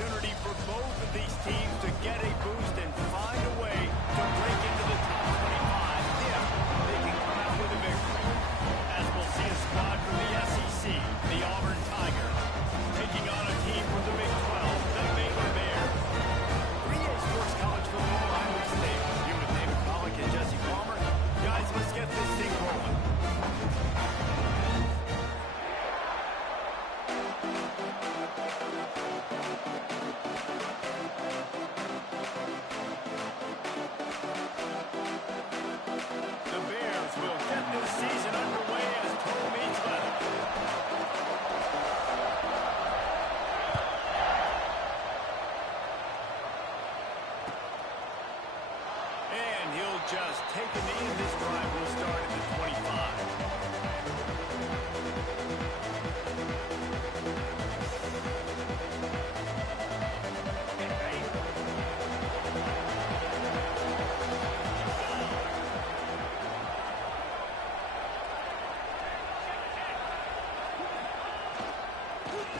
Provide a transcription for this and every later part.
opportunity for both of these teams to get a boost and find a way to break into the top 25 if they can come out with a victory. As we'll see a squad from the SEC, the Auburn Tigers, taking on a team from the Big 12, the Baylor Bears. 3A Sports College Football, I'm Luke State. Here with David Pollack and Jesse Palmer. Guys, let's get this thing rolling. Just taking the end. This drive will start at the 25.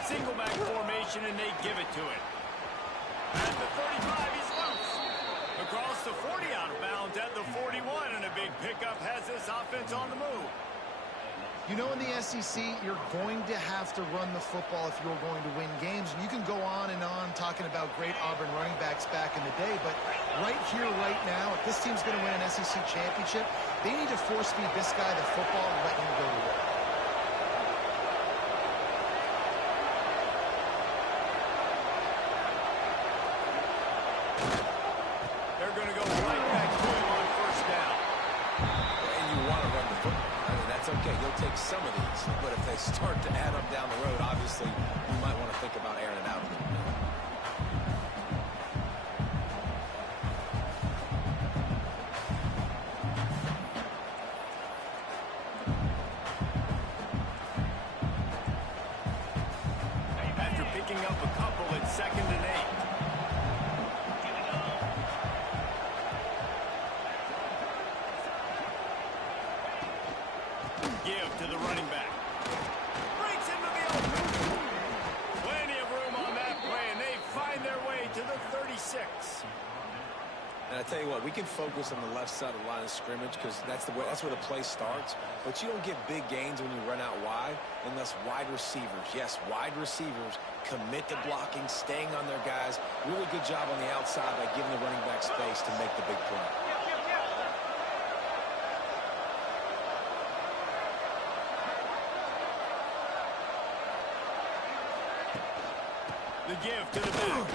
Single back formation, and they give it to it. At the 35, he's loose. Across the 40, out of bounds at the 41, and a big pickup has this offense on the move. You know, in the SEC, you're going to have to run the football if you're going to win games. And you can go on and on talking about great Auburn running backs back in the day, but right here, right now, if this team's going to win an SEC championship, they need to force-feed this guy the football and let him go to work. They're going to go right back to him on first down. And you want to run the football. I mean, that's okay. You'll take some of these. But if they start to add up down the road, obviously, you might want to think about airing it out a little bit. After picking up a couple, it's 2nd and 8. Give to the running back. Breaks into the open. Plenty of room on that play, and they find their way to the 36. And I tell you what, we can focus on the left side of the line of scrimmage because that's where the play starts. But you don't get big gains when you run out wide unless wide receivers, yes, wide receivers commit to blocking, staying on their guys. Really good job on the outside by giving the running back space to make the big play. The give to the back.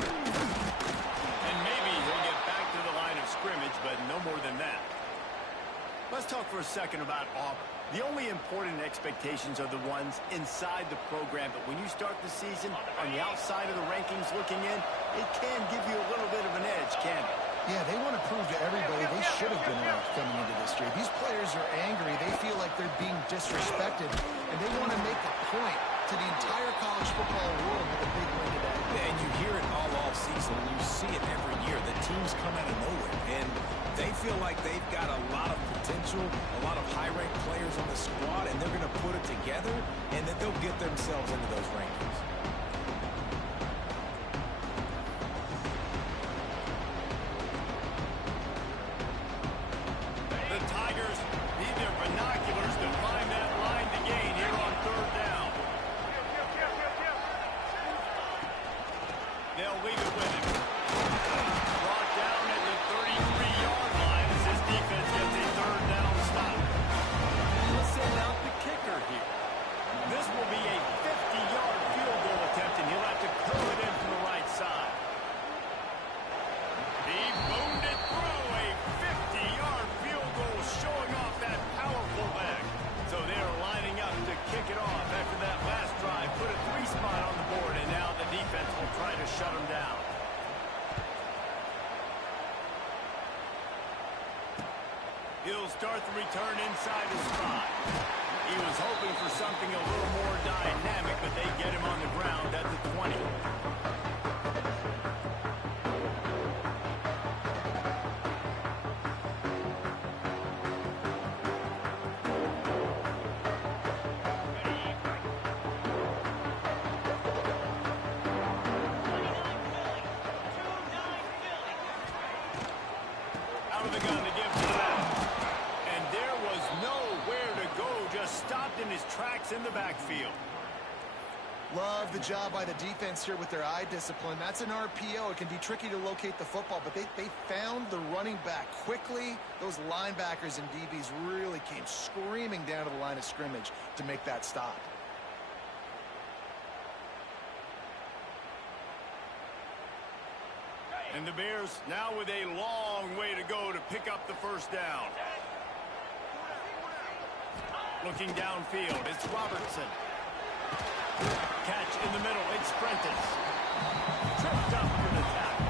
And maybe he'll get back to the line of scrimmage, but no more than that. Let's talk for a second about Auburn. The only important expectations are the ones inside the program, but when you start the season on the outside of the rankings looking in, it can give you a little bit of an edge, can it? Yeah, they want to prove to everybody they should have been ranked coming into this year. These players are angry. They feel like they're being disrespected, and they want to make a point to the entire college football world with a big win today. And you hear it all off season, and you see it every year. The teams come out of nowhere, and they feel like they've got a lot of potential, a lot of high-ranked players on the squad, and they're going to put it together, and that they'll get themselves into those rankings. The Tigers need their binoculars to find that line to gain here on 3rd down. They'll leave it with him. Brought down at the 33-yard line as this defense gets a 3rd down stop. Let's send out the kicker here. This will be a 50-yard field goal attempt, and he'll have to curl it in from the right side. He boomed it through. A 50-yard field goal showing off that powerful leg. So they're lining up to kick it off after that last drive. Put a 3-spot on the board, and now the defense will try to shut them down. He'll start the return inside his 5. He was hoping for something a little more dynamic, but they get him on the ground at the 20. blocks in the backfield. Love the job by the defense here with their eye discipline. That's an RPO. It can be tricky to locate the football, but they found the running back quickly. Those linebackers and DBs really came screaming down to the line of scrimmage to make that stop. And the Bears now with a long way to go to pick up the first down. Looking downfield, it's Robertson. Catch in the middle, it's Prentice. Tripped up for the tackle.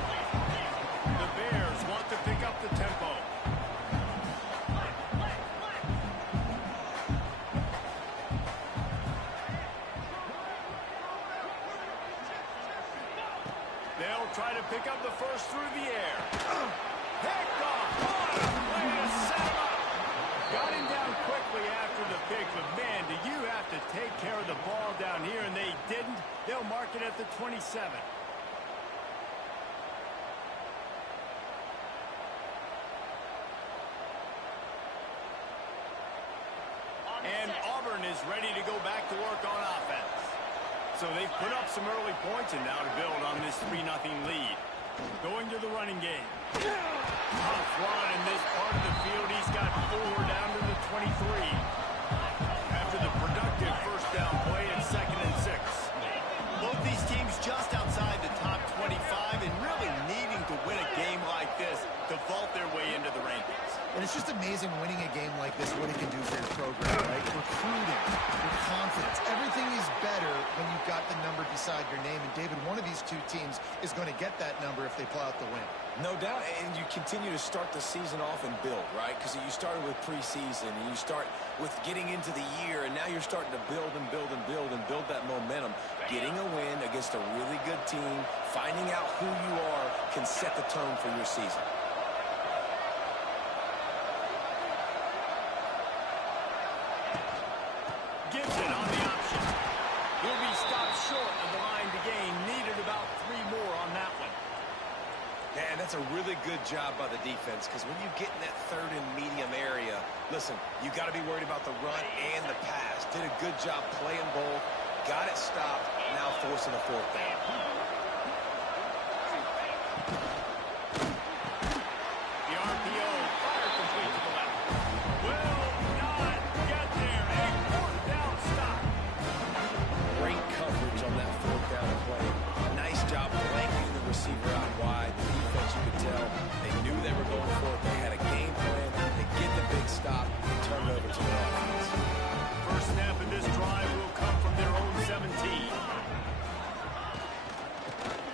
The Bears want to pick up the tempo. They'll try to pick up the first through the air. Picked off. What a way to set him up. Got him down quickly after the pick, but man, do you have to take care of the ball down here, and they didn't. They'll mark it at the 27. And Auburn is ready to go back to work on offense. So they've put up some early points, and now to build on this 3-0 lead. Going to the running game. Tough run in this part of the field. He's got 4 down to the 23. After the productive first down play at 2nd and 6. Both these teams just outside the top 25 and really needing to win a game like this to vault their way into the rankings. And it's just amazing winning a game like this, what it can do for your program, right? Recruiting, your confidence. Everything is better when you've got the number beside your name. And, David, one of these two teams is going to get that number if they pull out the win. No doubt, and you continue to start the season off and build, right? Because you started with preseason, and you start with getting into the year, and now you're starting to build and build and build and build that momentum. Getting a win against a really good team, finding out who you are, can set the tone for your season. Gibson on the option. He'll be stopped short of the line to gain. Needed about 3 more on that one. And that's a really good job by the defense, because when you get in that 3rd and medium area, listen, you got to be worried about the run and the pass. Did a good job playing both, got it stopped, now forcing a 4th down. The RPO, fire complete to the left. Will not get there. A 4th down stop. Great coverage on that 4th down play. Nice job blanking the receiver out wide. The defense, you could tell, they knew they were going for it. They had a game plan. They get the big stop and turn it over to their offense. First snap in this drive will come from their own 17.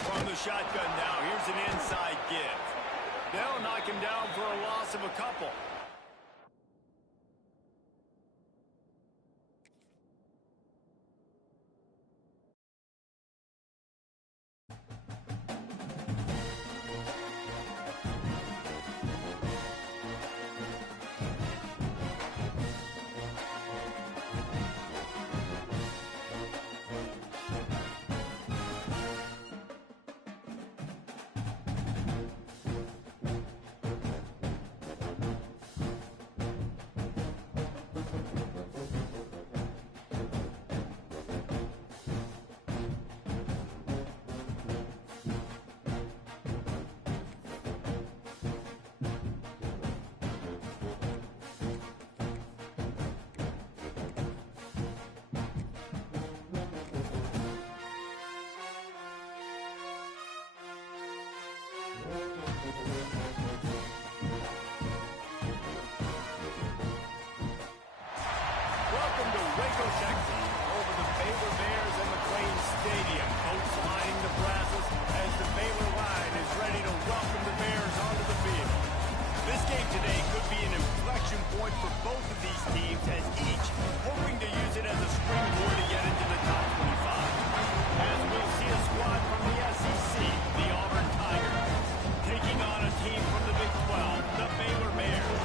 From the shotgun now, here's an inside give. They'll knock him down for a loss of a couple. Welcome to Waco, Texas, over the Baylor Bears and McLean Stadium. Boats lining the brazos as the Baylor line is ready to welcome the Bears onto the field. This game today could be an inflection point for both of these teams, as each hoping to use it as a springboard to get into the top 25. As we'll see a squad from the SEC, the Auburn Tigers, taking on a team from the Big 12, the Baylor Bears.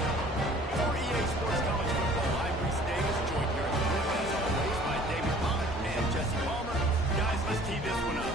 For EA Sports College Football, I'm Reese Davis, joined here in the booth, as always, by David Pollock and Jesse Palmer. Guys, let's tee this one up.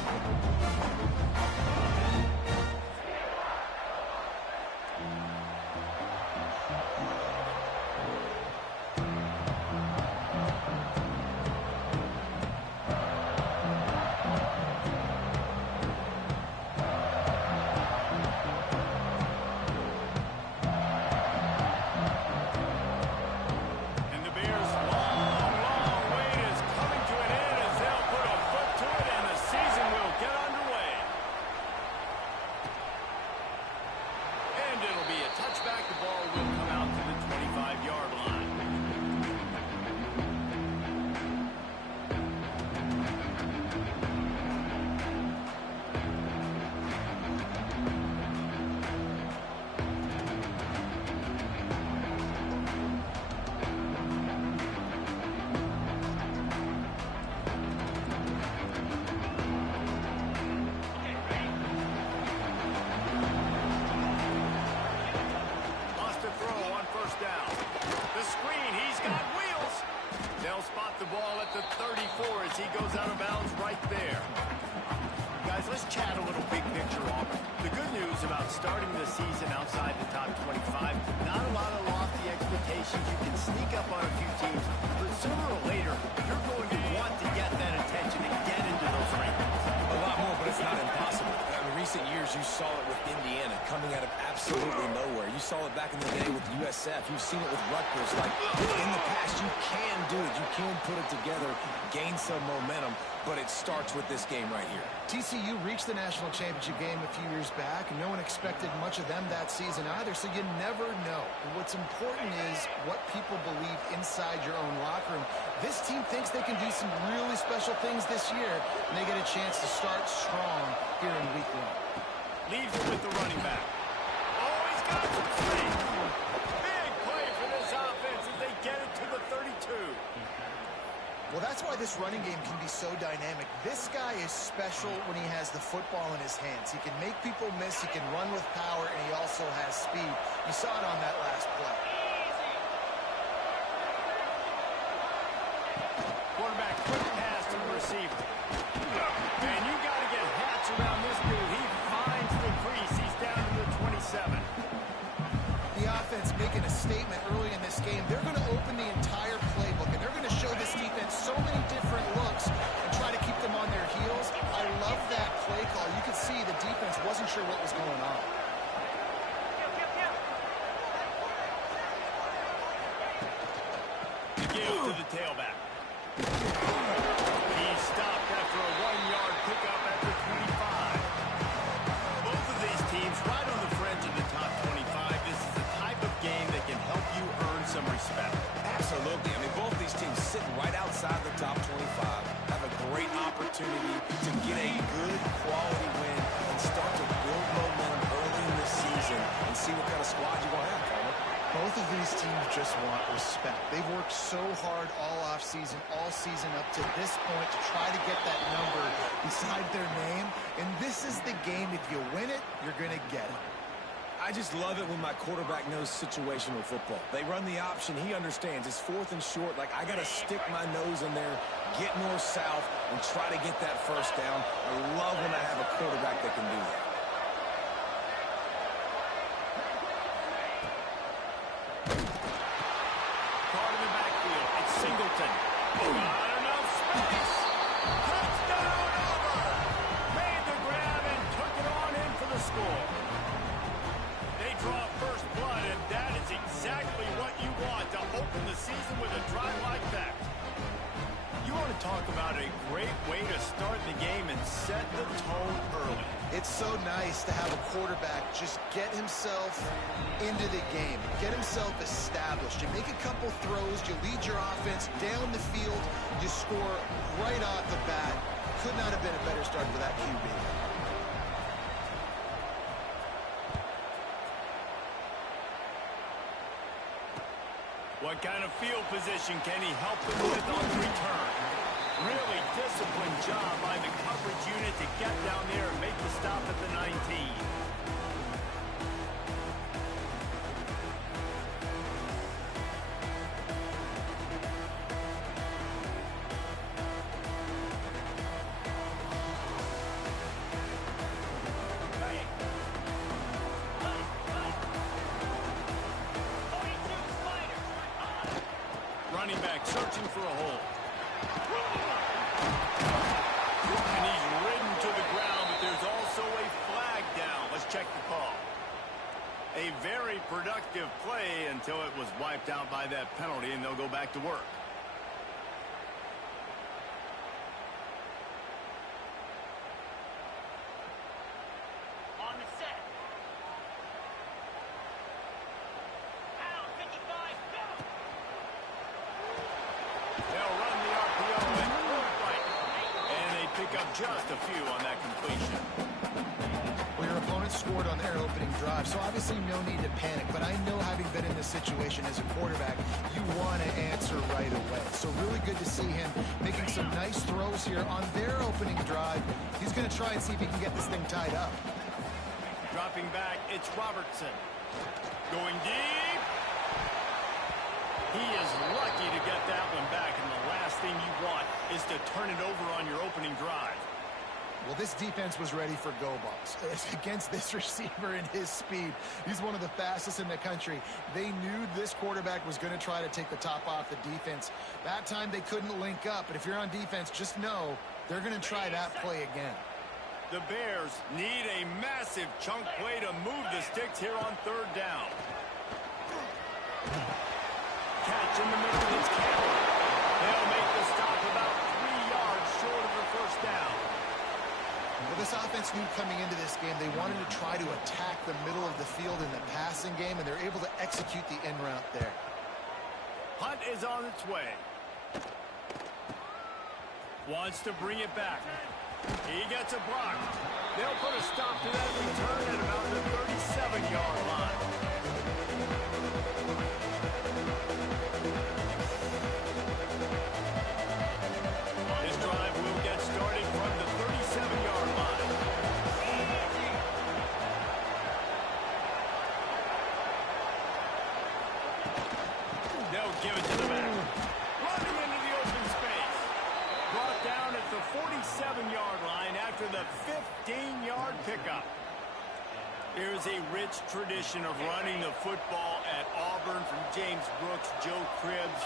starting the season outside the top 25. Not a lot of lofty expectations. You can sneak up on a few teams, but sooner or later, you're going to want to get that attention and get into those rankings. A lot more, but it's not impossible. In recent years, you saw it with Indiana coming out of absolutely nowhere. You saw it back in the day with USF. You've seen it with Rutgers. Like, in the past, you can do it. You can put it together, gain some momentum, but it starts with this game right here. TCU reached the national championship game a few years back, and no one expected much of them that season either, so you never know. And what's important is what people believe inside your own locker room. This team thinks they can do some really special things this year, and they get a chance to start strong here in week 1. Leaves it with the running back. Oh, he's got some speed. Big play for this offense as they get it to the 32. Well, that's why this running game can be so dynamic. This guy is special when he has the football in his hands. He can make people miss, he can run with power, and he also has speed. You saw it on that last play. Quarterback, quick pass to the receiver. And you got to get hats around this dude. He finds the crease. He's down to the 27. The offense making a statement early in this game. They're going to open the entire playbook, and they're going to show this defense so many different looks and try to keep them on their heels. I love that play call. You could see the defense wasn't sure what was going on. The give to the tailback. He stopped after a 1-yard pickup at the 25. Both of these teams right on the fringe of the top 25. This is the type of game that can help you earn some respect. Absolutely. I mean, both these teams sitting right outside the top 25 have a great opportunity to get a good quality win and start to build momentum early in the season and see what kind of squad you're going to have, Farmer. Both of these teams just want respect. They've worked so hard all offseason, all season up to this point to try to get that number beside their name. And this is the game. If you win it, you're going to get it. I just love it when my quarterback knows situational football. They run the option. He understands. It's 4th and short. Like, I got to stick my nose in there, get north-south, and try to get that first down. I love when I have a quarterback that can do that. Caught in the backfield. It's Singleton. Not enough space. Touchdown, Auburn. Made the grab and took it on in for the score. They draw first blood, and that is exactly what you want to open the season with a drive like that. You want to talk about a great way to start the game and set the tone early. It's so nice to have a quarterback just get himself into the game, get himself established. You make a couple throws, you lead your offense down the field, you score right off the bat. Could not have been a better start for that QB. What kind of field position can he help them with on the return? Really disciplined job by the coverage unit to get down there and make the stop at the 19. Running back searching for a hole. And he's ridden to the ground, but there's also a flag down. Let's check the call. A very productive play until it was wiped out by that penalty, and they'll go back to work. On the set. Out, 55, go! They'll run the RPO and throw it right. And they pick up just a few on that completion. Well, your opponent scored on their opening drive, so obviously no need to panic. But I know, having been in this situation as a quarterback, you want to answer right away. So really good to see him making some nice throws here on their opening drive. He's going to try and see if he can get this thing tied up. Dropping back, it's Robertson. Going deep. He is lucky to get that one back, and the last thing you want is to turn it over on your opening drive. Well, this defense was ready for go balls. Against this receiver and his speed, he's one of the fastest in the country. They knew this quarterback was going to try to take the top off the defense. That time they couldn't link up, but if you're on defense, just know they're going to try that play again. The Bears need a massive chunk play to move the sticks here on third down. Catch in the middle, it's Campbell. They'll make the stop about 3 yards short of the first down. Well, this offense knew coming into this game they wanted to try to attack the middle of the field in the passing game, and they're able to execute the in route there. Hunt is on its way. Wants to bring it back. He gets a block. They'll put a stop to that return at about the 37-yard line. This drive will get started from the 37-yard line. They'll give it to the back. Running into the open space. Brought down at the 47-yard line after the 15-yard pickup. There's a rich tradition of running the football at Auburn from James Brooks, Joe Cribbs,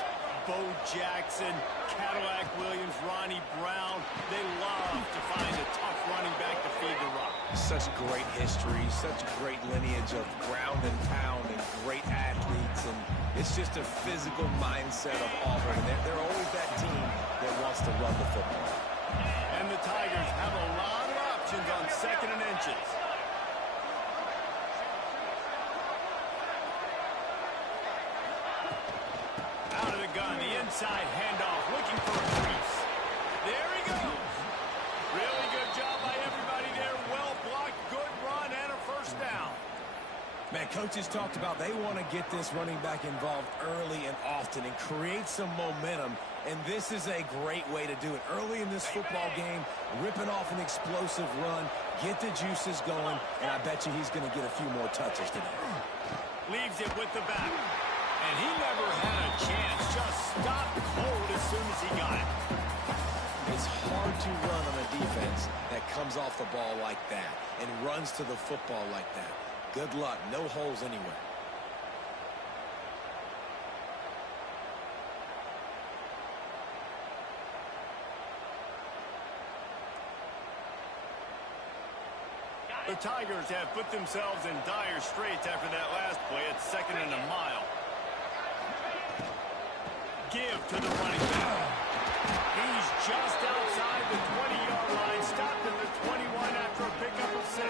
Bo Jackson, Cadillac Williams, Ronnie Brown. They love to find a tough running back to feed the rock. Such great history, such great lineage of ground and pound and great athletes. And it's just a physical mindset of Auburn. They're always that team that wants to run the football. And the Tigers have a lot of options on 2nd and inches. Out of the gun, the inside handoff, looking for a crease. There he goes. Really good job by everybody there. Well blocked, good run, and a first down. Man, coaches talked about they want to get this running back involved early and often and create some momentum, and this is a great way to do it. Early in this football game, ripping off an explosive run, get the juices going, and I bet you he's going to get a few more touches today. Leaves it with the back. And he never had a chance. Just stopped cold as soon as he got it. It's hard to run on a defense that comes off the ball like that and runs to the football like that. Good luck. No holes anywhere. The Tigers have put themselves in dire straits after that last play at 2nd and a mile. Give to the running back. He's just outside the 20-yard line, stopped at the 21 after a pickup of 6.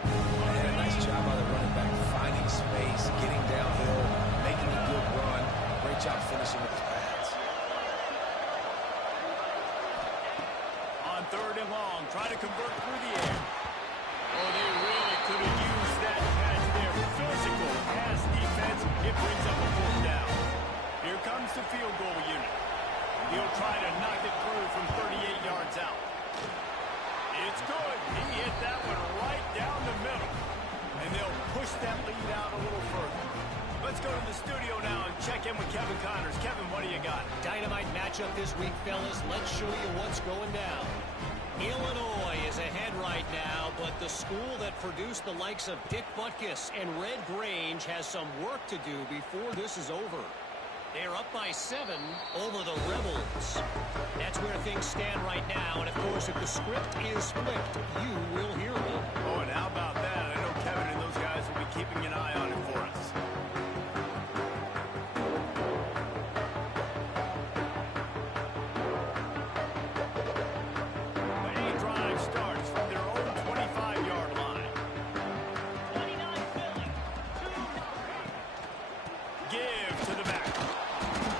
And a nice job by the running back, finding space, getting downhill, making a good run. Great job finishing with his pads. On 3rd and long, try to convert through the air. Oh, they really could have used that catch there. Physical pass defense. It brings up a 4th down. Here comes the field goal unit. He'll try to knock it through from 38 yards out. It's good. He hit that one right down the middle. And they'll push that lead out a little further. Let's go to the studio now and check in with Kevin Connors. Kevin, what do you got? Dynamite matchup this week, fellas. Let's show you what's going down. Illinois is ahead right now, but the school that produced the likes of Dick Butkus and Red Grange has some work to do before this is over. They're up by 7 over the Rebels. That's where things stand right now, and of course, if the script is flipped, you will hear me. Oh, and how about that? I know Kevin and those guys will be keeping an eye on it for us. The drive starts from their own 25-yard line. 29 Philly. 2-0. Give to the back.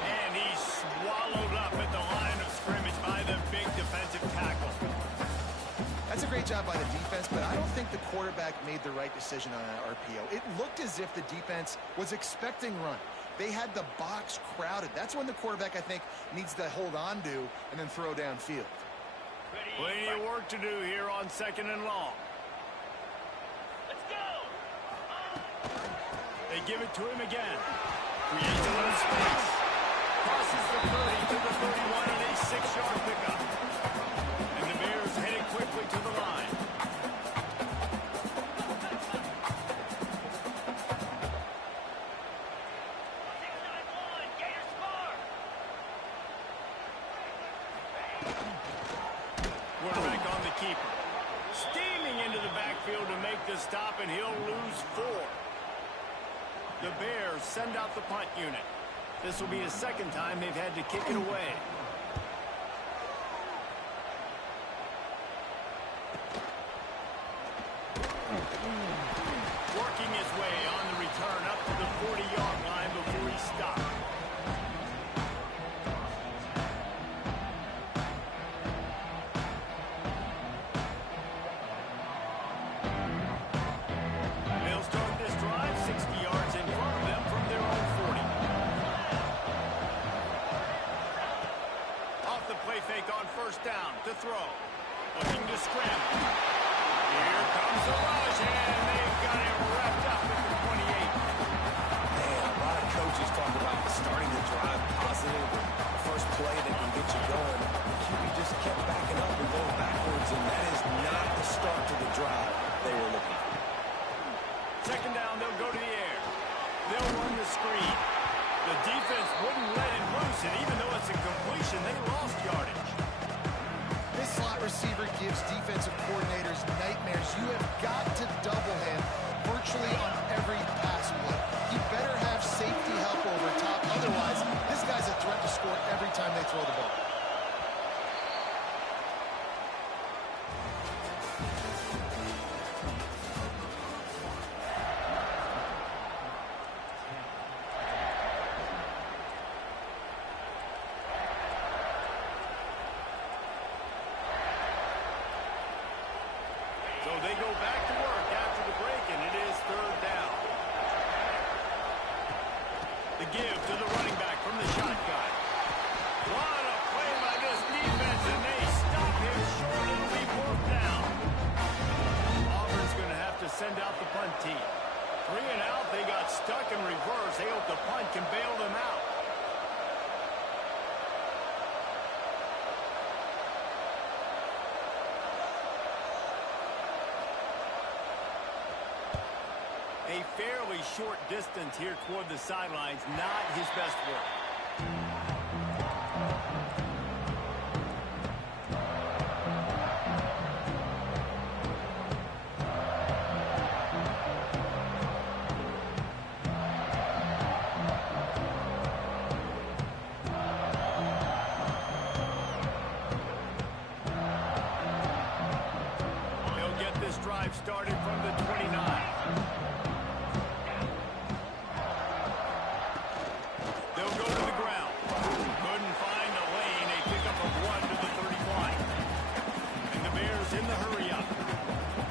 And he's swallowed up at the line of scrimmage by the big defensive tackle. That's a great job by the defense, but I don't think the quarterback made the right decision on that RPO. It looked as if the defense was expecting run. They had the box crowded. That's when the quarterback, I think, needs to hold on to and then throw downfield. Plenty of work to do here on 2nd and long. Let's go. They give it to him again. Creates a little space. Crosses the 30 to the 31 on a 6-yard pickup. And the Bears stop, and he'll lose 4. The Bears send out the punt unit. This will be the second time they've had to kick it away. Working his way on the return up to the 40-yard line before he stopped. They'll start this drive 60 yards in front of them from their own 40. Off the play fake on first down to throw. Looking to scramble. Here comes the rush, and they've got it wrapped up at the 28. Man, a lot of coaches talk about starting the drive positive. The first play that can get you going. The QB just kept backing up and going backwards, and that is not the start to the drive they were looking for. Second down, they'll go to the air. They'll run the screen. The defense wouldn't let him loose, and even though it's a completion, they lost yardage. This slot receiver gives defensive coordinators nightmares. You have got to double him virtually on every pass play. You better have safety help over top. Otherwise, this guy's a threat to score every time they throw the ball. So they go back to work after the break, and it is third down. The give to the running back from the shotgun. What a play by this defense, and they stop him short. It'll be fourth down. Auburn's going to have to send out the punt team. 3 and out, they got stuck in reverse. They hope the punt can bail them out. A fairly short distance here toward the sidelines, not his best work. They'll get this drive started from the 29. In the hurry up.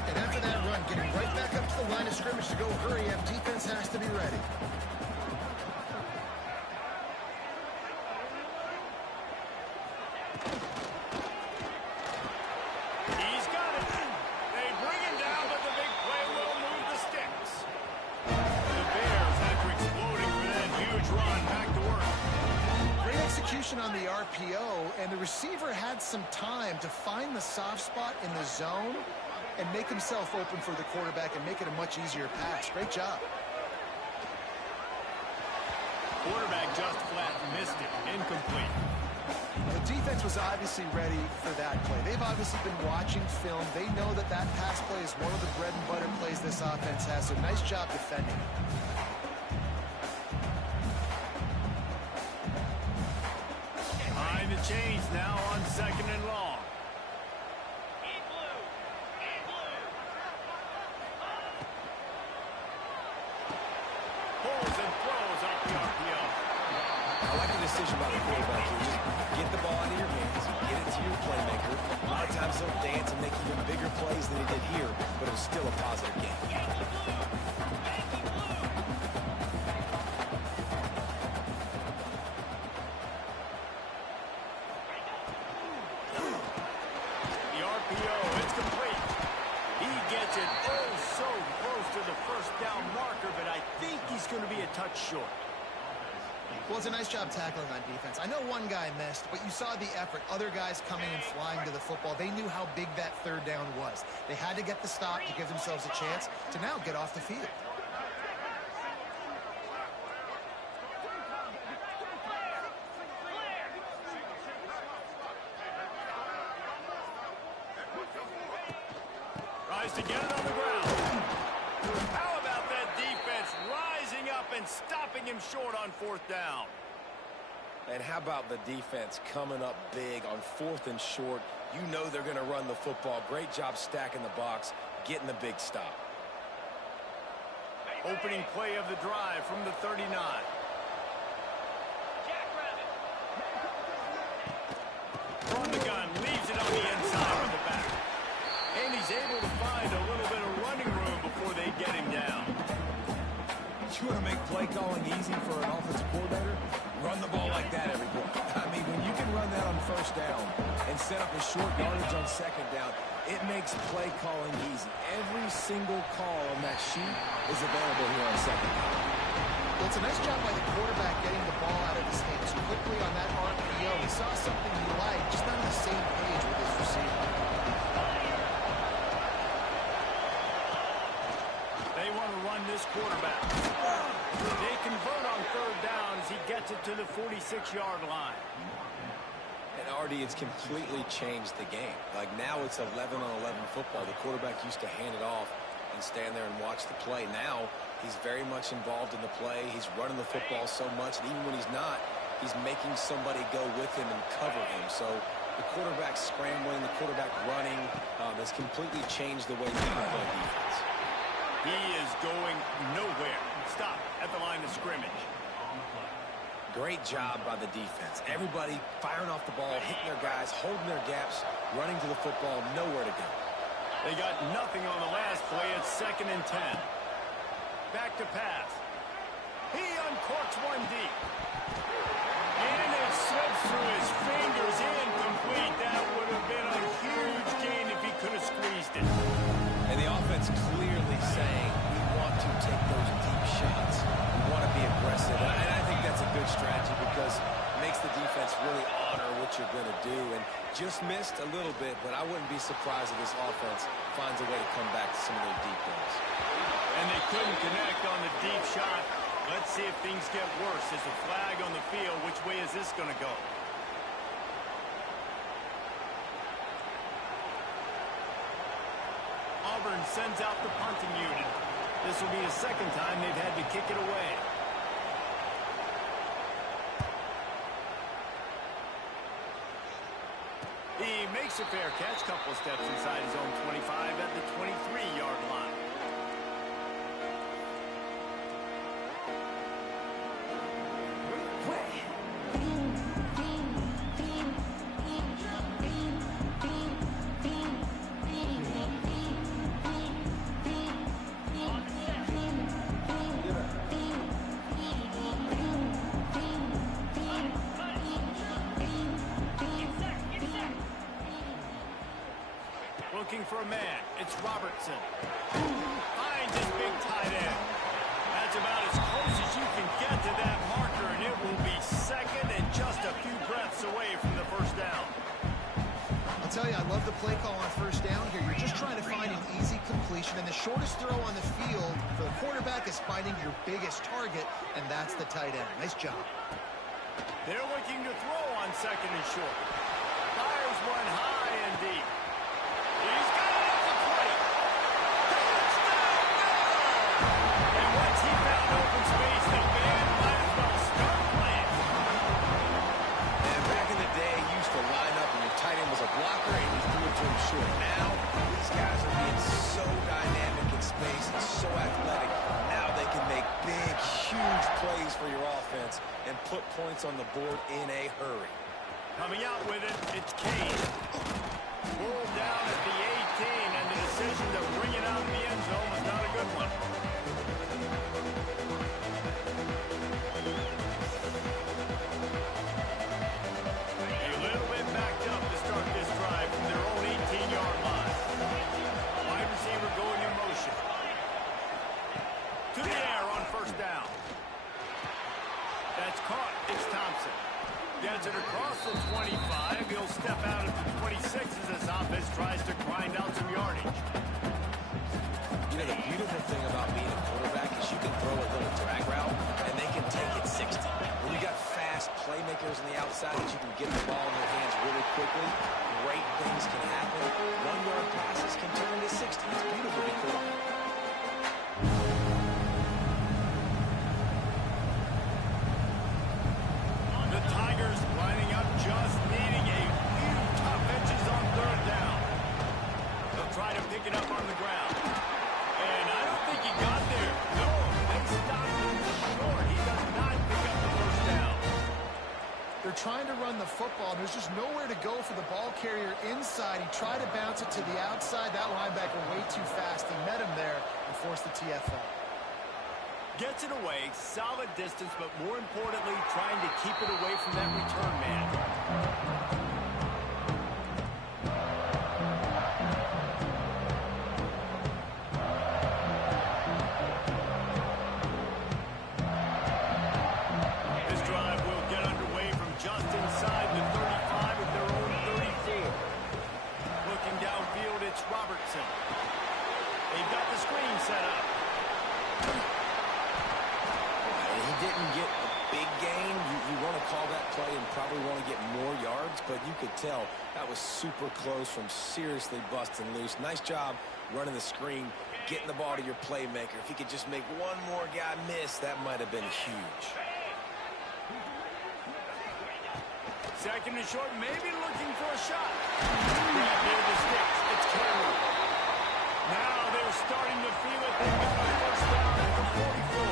And after that run, getting right back up to the line of scrimmage to go hurry up, defense has to be ready. He's got it. They bring him down, but the big play will move the sticks. The Bears, after exploding for that huge run, back to work. Great execution on the RPO, and the receiver had some time to find the soft spot in the zone and make himself open for the quarterback and make it a much easier pass. Great job. Quarterback just flat missed it. Incomplete. The defense was obviously ready for that play. They've obviously been watching film. They know that that pass play is one of the bread and butter plays this offense has, so nice job defending it. Behind the chains now on second and long. Pulls and throws off the RPO. I like the decision by the quarterback here. Just get the ball out of your hands, get it to your playmaker. A lot of times he'll dance and make even bigger plays than he did here, but it was still a positive game. The RPO, it's complete. He gets it oh so close to the first down marker, but I think he's going to be a touch short. Well, it's a nice job tackling on defense. I know one guy missed, but you saw the effort. Other guys coming and flying to the football. They knew how big that third down was. They had to get the stop to give themselves a chance to now get off the field. Tries to get it on the ground. short on 4th down. And how about the defense coming up big on 4th and short? You know they're going to run the football. Great job stacking the box, getting the big stop. Opening play of the drive from the 39. From the gun, leaves it on the inside with the back. And he's able to find a little bit of running room before they get him down. You want to make play calling easy for an offensive coordinator? Run the ball like that every play. I mean, when you can run that on 1st down and set up a short yardage on 2nd down, it makes play calling easy. Every single call on that sheet is available here on 2nd down. Well, it's a nice job by the quarterback getting the ball out of his hands quickly on that RPO. He saw something he liked, just not on the same page with his receiver. They want to run this quarterback. They convert on 3rd down as he gets it to the 46-yard line. And Artie, it's completely changed the game. Like now it's 11-on-11 football. The quarterback used to hand it off and stand there and watch the play. Now he's very much involved in the play. He's running the football so much, and even when he's not, he's making somebody go with him and cover him. So the quarterback scrambling, the quarterback running has completely changed the way we play defense. He is going nowhere. Stop at the line of scrimmage. Great job by the defense. Everybody firing off the ball, hitting their guys, holding their gaps, running to the football, nowhere to go. They got nothing on the last play. It's 2nd and 10. Back to pass. He uncorks one deep. And it slips through his fingers, incomplete. That would have been a huge gain if he could have squeezed it. And the offense clearly saying, we want to take those deep shots. We want to be aggressive. And I think that's a good strategy because it makes the defense really honor what you're going to do. And just missed a little bit, but I wouldn't be surprised if this offense finds a way to come back to some of those deep goals. And they couldn't connect on the deep shot. Let's see if things get worse. There's a flag on the field. Which way is this going to go? Auburn sends out the punting unit. This will be the 2nd time they've had to kick it away. He makes a fair catch, couple steps inside his own 25 at the 23-yard line. Looking for a man. It's Robertson. Finds his big tight end. That's about as close as you can get to that marker, and it will be 2nd and just a few breaths away from the 1st down. I'll tell you, I love the play call on 1st down here. You're just trying to find an easy completion, and the shortest throw on the field for the quarterback is finding your biggest target, and that's the tight end. Nice job. They're looking to throw on 2nd and short. Fires one high and deep. He's got it at the 20. Touchdown! And once he found open space, the band might as well start playing. And back in the day, you used to line up and your tight end was a blocker and you threw it to him short. Now, these guys are being so dynamic in space and so athletic. Now they can make big, huge plays for your offense and put points on the board in a hurry. Coming out with it, it's Kane. Pulled down at the 18, and the decision to bring it out in the end zone was not a good one. A little bit backed up to start this drive from their own 18-yard line. Wide receiver going in motion. To the air on 1st down. That's caught. It's Thompson. Gets it across the 25. He'll step out at the 26 as this offense tries to grind out some yardage. You know, the beautiful thing about being a quarterback is you can throw a little drag route and they can take it 60. When you got fast playmakers on the outside that you can get the ball in their hands really quickly, great things can happen. 1-yard passes can turn into 60. It's beautiful to be quarterback. there's just nowhere to go for the ball carrier inside. He tried to bounce it to the outside. That linebacker way too fast. He met him there and forced the TFL. Gets it away, solid distance, but more importantly, trying to keep it away from that return man. They've got the screen set up. He didn't get a big gain. You want to call that play and probably want to get more yards, but you could tell that was super close from seriously busting loose. Nice job running the screen, getting the ball to your playmaker. If he could just make one more guy miss, that might have been huge. Second and short, maybe looking for a shot. Near the sticks. It's Cameron. Now they're starting to feel it. They've got a first down at the 44.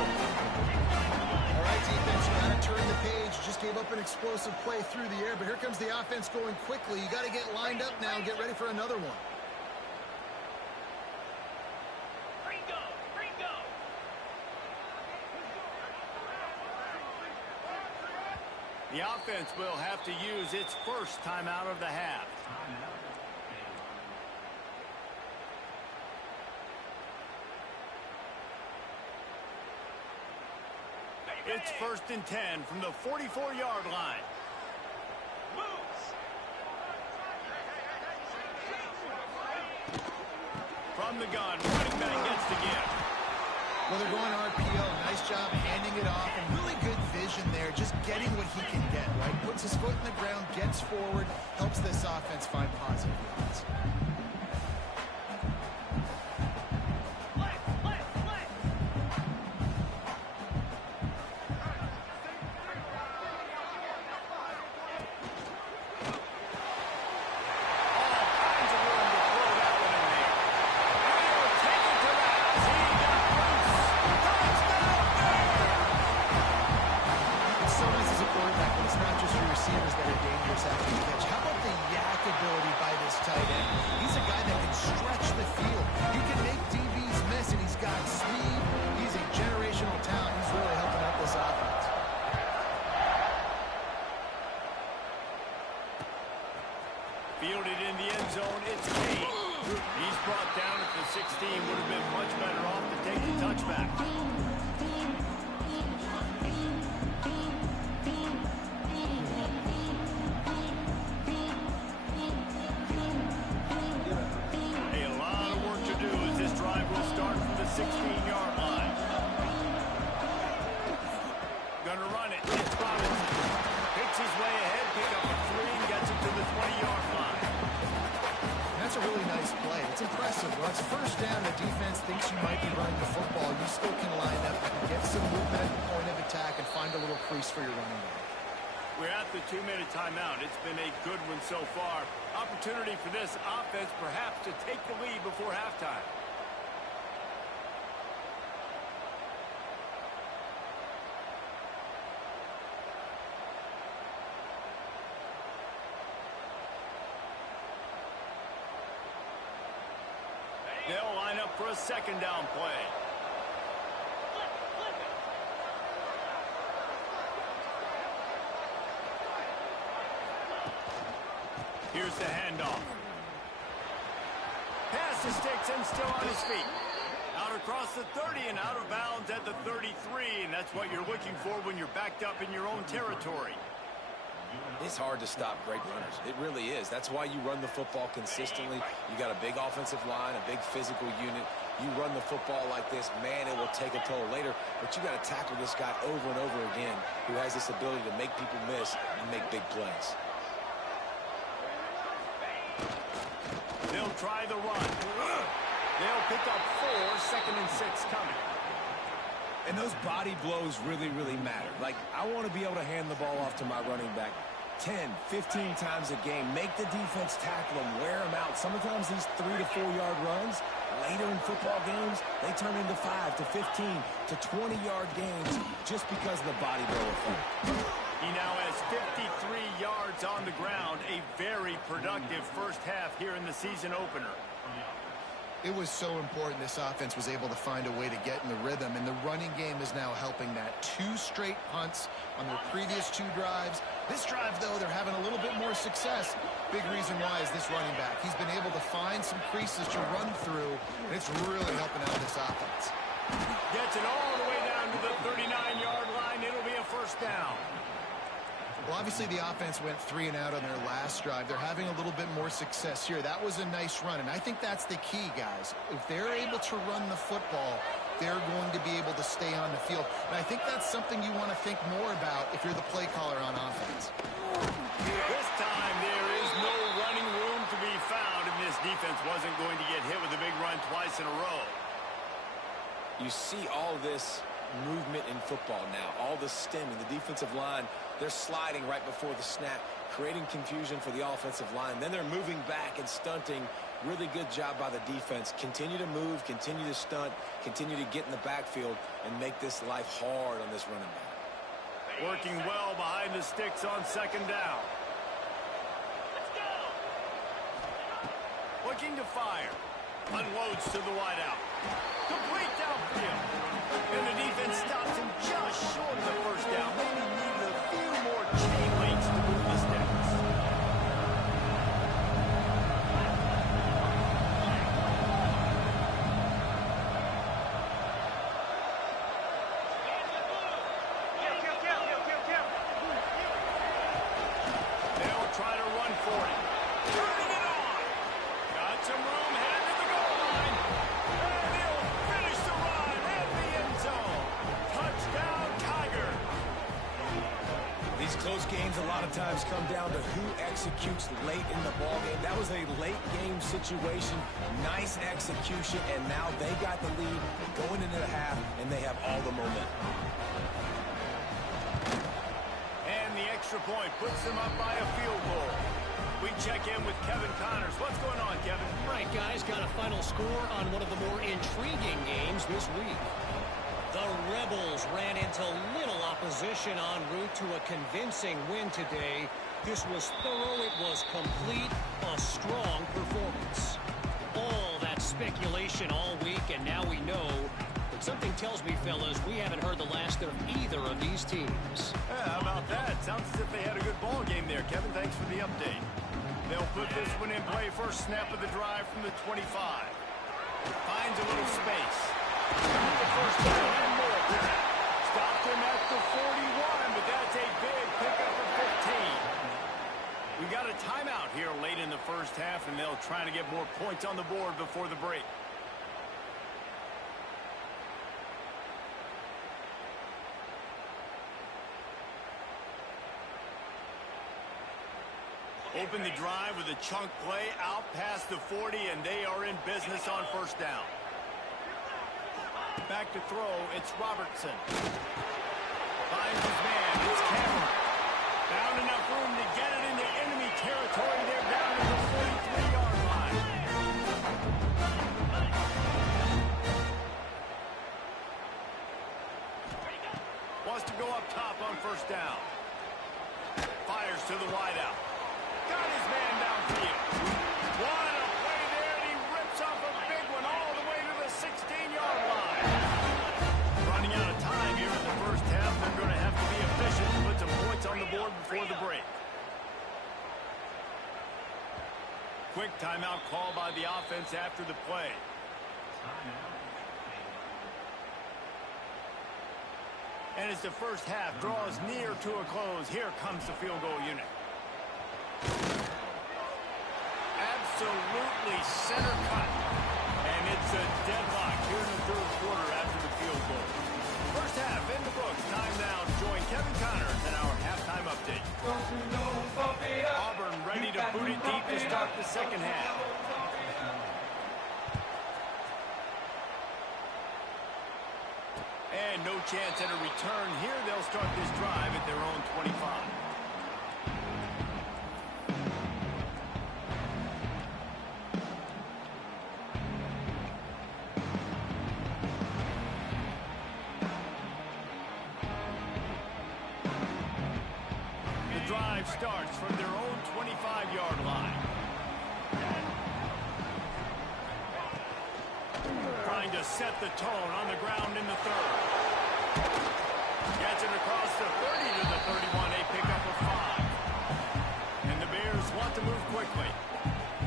All right, defense, you got to turn the page. Just gave up an explosive play through the air, but here comes the offense going quickly. You got to get lined up now and get ready for another one. The offense will have to use its first timeout of the half. It's 1st and 10 from the 44-yard line. From the gun, running back gets the give. Well, they're going RPO. Nice job handing it off, and really good vision there, just getting what he can get, right? Puts his foot in the ground, gets forward, helps this offense find positive yards. Fielded in the end zone, it's Kane. He's brought down at the 16. Would have been much better off to take the touchback. Hey, a lot of work to do as this drive will start from the 16-yard line. Gonna run it. It's Robinson. Picks his way ahead, pick up a 3, and gets it to the 20-yard line. That's a really nice play. It's impressive. Well, it's first down. The defense thinks you might be running the football. You still can line up and get some movement at the point of attack and find a little crease for your running back. We're at the 2-minute timeout. It's been a good one so far. Opportunity for this offense perhaps to take the lead before halftime. They'll line up for a second down play. Here's the handoff. Pass the sticks and still on his feet. Out across the 30 and out of bounds at the 33, and that's what you're looking for when you're backed up in your own territory. It's hard to stop great runners. It really is. That's why you run the football consistently. You got a big offensive line, a big physical unit. You run the football like this, man, it will take a toll later. But you got to tackle this guy over and over again who has this ability to make people miss and make big plays. They'll try the run. They'll pick up 4, 2nd and 6 coming. And those body blows really, really matter. Like, I want to be able to hand the ball off to my running back 10, 15 times a game. Make the defense tackle them, wear them out. Sometimes these 3 to 4 yard runs, later in football games, they turn into 5 to 15 to 20 yard games just because of the body blow effect. He now has 53 yards on the ground. A very productive first half here in the season opener. It was so important this offense was able to find a way to get in the rhythm, and the running game is now helping that. 2 straight punts on their previous 2 drives. This drive, though, they're having a little bit more success. Big reason why is this running back. He's been able to find some creases to run through, and it's really helping out this offense. Gets it all the way down to the 39-yard line. It'll be a first down. Well, obviously the offense went 3 and out on their last drive. They're having a little bit more success here. That was a nice run, and I think that's the key, guys. If they're able to run the football, they're going to be able to stay on the field. And I think that's something you want to think more about if you're the play caller on offense. This time there is no running room to be found, and this defense wasn't going to get hit with a big run twice in a row. You see all this movement in football now, all the stemming, the defensive line, they're sliding right before the snap, creating confusion for the offensive line. Then they're moving back and stunting. Really good job by the defense. Continue to move, continue to stunt, continue to get in the backfield and make this life hard on this running back. Working well behind the sticks on second down. Let's go. Looking to fire. Unloads to the wideout. Complete downfield. And the defense stops him just short of the first down. Maybe needed a few more chain links to move the sticks. They'll try to run for it. Turning it on. Got some room headed to the goal line. And he'll finish the run at the end zone. Touchdown, Tiger. These close games a lot of times come down to who executes late in the ballgame. That was a late game situation. Nice execution, and now they got the lead going into the half, and they have all the momentum. And the extra point puts them up by a field goal. We check in with Kevin Connors. What's going on, Kevin? Right, guys, got a final score on one of the more intriguing games this week. The Rebels ran into little opposition en route to a convincing win today. This was thorough, it was complete, a strong performance. All that speculation all week, and now we know. But something tells me, fellas, we haven't heard the last of either of these teams. Yeah, how about that? Sounds as if they had a good ball game there, Kevin. Thanks for the update. They'll put this one in play. First snap of the drive from the 25. Finds a little space. The first down and more. Stopped him at the 41, but that's a big pickup of 15. We got a timeout here late in the first half, and they'll try to get more points on the board before the break. Open the drive with a chunk play out past the 40, and they are in business on first down. Back to throw, it's Robertson. Finds his man, it's Cameron. Found enough room to get it into enemy territory. They're down to the 43-yard line. Wants to go up top on first down. Fires to the wideout. Got his man downfield. What a play there, and he rips off a big one all the way to the 16-yard line. Running out of time here in the first half. They're going to have to be efficient to put some points on the board before the break. Quick timeout call by the offense after the play. And as the first half draws near to a close, here comes the field goal unit. Absolutely center cut. And it's a deadlock here in the third quarter after the field goal. First half in the books. Time now to join Kevin Connors in our halftime update. Auburn ready to boot it deep to start the second half. And no chance at a return here. They'll start this drive at their own 25. starts from their own 25-yard line. Trying to set the tone on the ground in the third. Gets it across the 30 to the 31, a pickup of 5. And the Bears want to move quickly.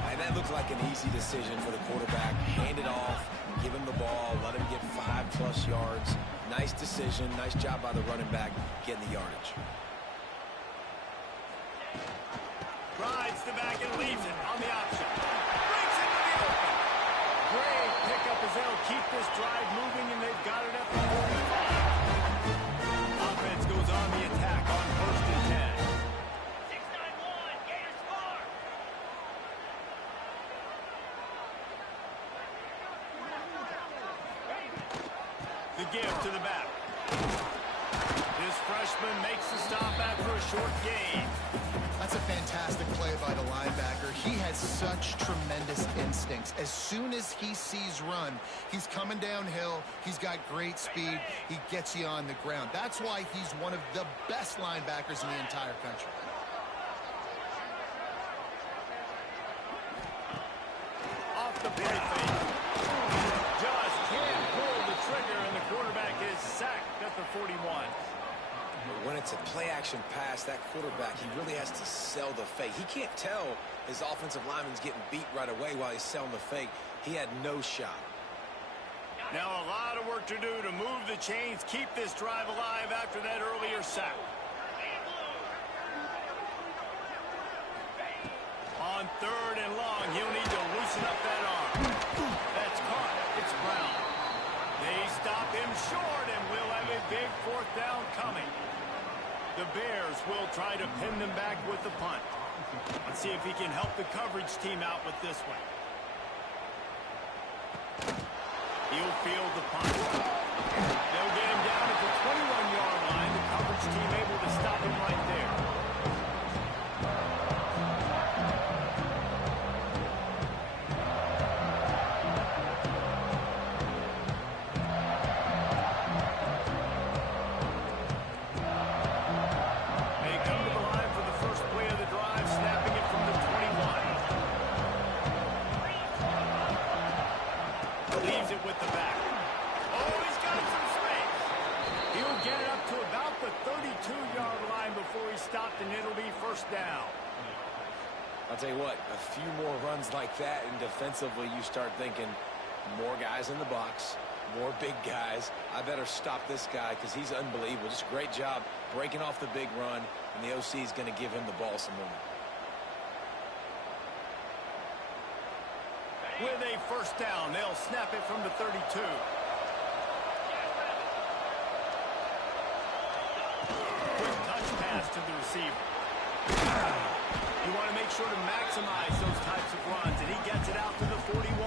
And that looked like an easy decision for the quarterback. Hand it off, give him the ball, let him get 5+ yards. Nice decision, nice job by the running back getting the yardage. Rides the back and leaves it on the option. Breaks into the open. Great pickup as they'll keep this drive moving, and they've got it up to 45. Offense goes on the attack on 1st and 10. 6-9-1, Gators score. The give to the back. This freshman makes the stop after a short gain. That's a fantastic play by the linebacker. He has such tremendous instincts. As soon as he sees run, he's coming downhill. He's got great speed. He gets you on the ground. That's why he's one of the best linebackers in the entire country. Off the play fake. Just can't pull the trigger, and the quarterback is sacked at the 41. When it's a play-action pass, that quarterback, he really has to sell the fake. He can't tell his offensive lineman's getting beat right away while he's selling the fake. He had no shot. Now a lot of work to do to move the chains, keep this drive alive after that earlier sack. On 3rd and long, he'll need to loosen up that arm. That's caught. It's Brown. They stop him short, and we'll have a big 4th down coming. The Bears will try to pin them back with the punt. Let's see if he can help the coverage team out with this one. He'll field the punt. They'll get him down at the 21-yard line. The coverage team able to stop him right there. With the back. Oh, he's got some space. He'll get it up to about the 32-yard line before he stopped, and it'll be 1st down. I'll tell you what, a few more runs like that, and defensively you start thinking more guys in the box, more big guys. I better stop this guy because he's unbelievable. Just a great job breaking off the big run, and the OC is going to give him the ball some more. With a 1st down, they'll snap it from the 32. Quick touch pass to the receiver. You want to make sure to maximize those types of runs, and he gets it out to the 41.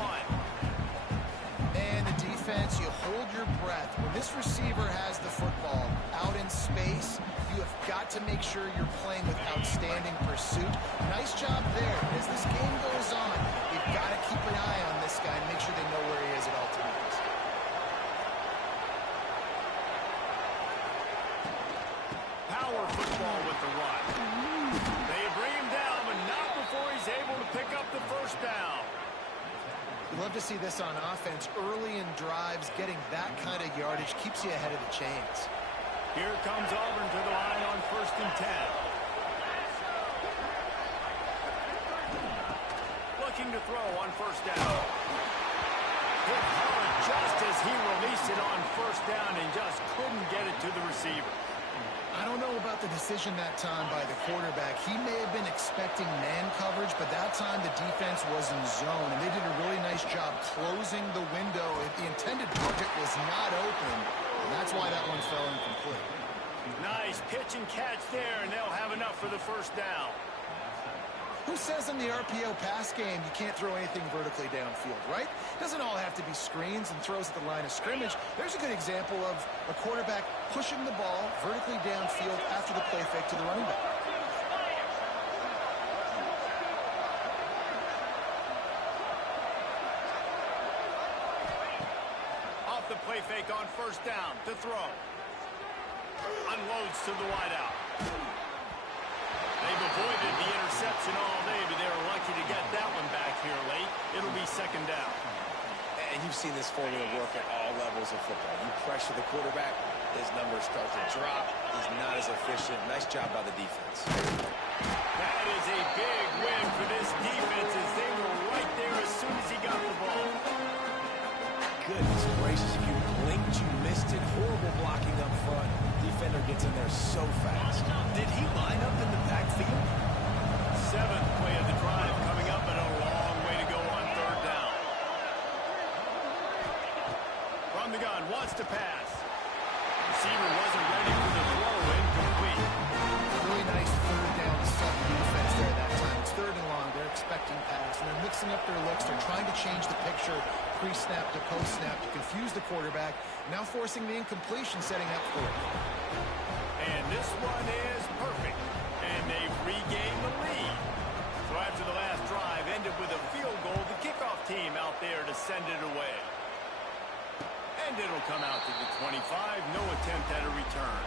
And the defense, you hold your breath. When this receiver has the football out in space, you have got to make sure you're playing with outstanding pursuit. Nice job there. As this game goes on, you've got to keep an eye on this guy and make sure they know where he is at all times. Power football with the run. They bring him down, but not before he's able to pick up the 1st down. You love to see this on offense. Early in drives, getting that kind of yardage keeps you ahead of the chains. Here comes Auburn to the line on 1st and 10. Looking to throw on 1st down. Hit hard just as he released it on 1st down and just couldn't get it to the receiver. I don't know about the decision that time by the quarterback. He may have been expecting man coverage, but that time the defense was in zone, and they did a really nice job closing the window. The intended target was not open, and that's why that one fell incomplete. Nice pitch and catch there, and they'll have enough for the 1st down. Who says in the RPO pass game you can't throw anything vertically downfield, right? It doesn't all have to be screens and throws at the line of scrimmage. There's a good example of a quarterback pushing the ball vertically downfield after the play fake to the running back. Off the play fake on 1st down to throw. Unloads to the wideout. They've avoided the interception all day, but they were lucky to get that one back here late. It'll be second down. And you've seen this formula work at all levels of football. You pressure the quarterback, his numbers start to drop. He's not as efficient. Nice job by the defense. That is a big win for this defense as they were right there as soon as he got the ball. Goodness gracious, if you blinked, you missed it. Horrible blocking up front. Defender gets in there so fast. Did he line up in the backfield? Seventh play of the drive coming up, and a long way to go on third down. From the gun, wants to pass. Receiver wasn't ready for the throw, incomplete. Really nice third down sub defense there that time. It's third and long. They're expecting pass, and they're mixing up their looks. They're trying to change the picture pre-snap to post-snap to confuse the quarterback, now forcing the incompletion, setting up for it. And this one is perfect, and they've regained the lead. So after the last drive ended with a field goal, the kickoff team out there to send it away. And it'll come out to the 25, no attempt at a return.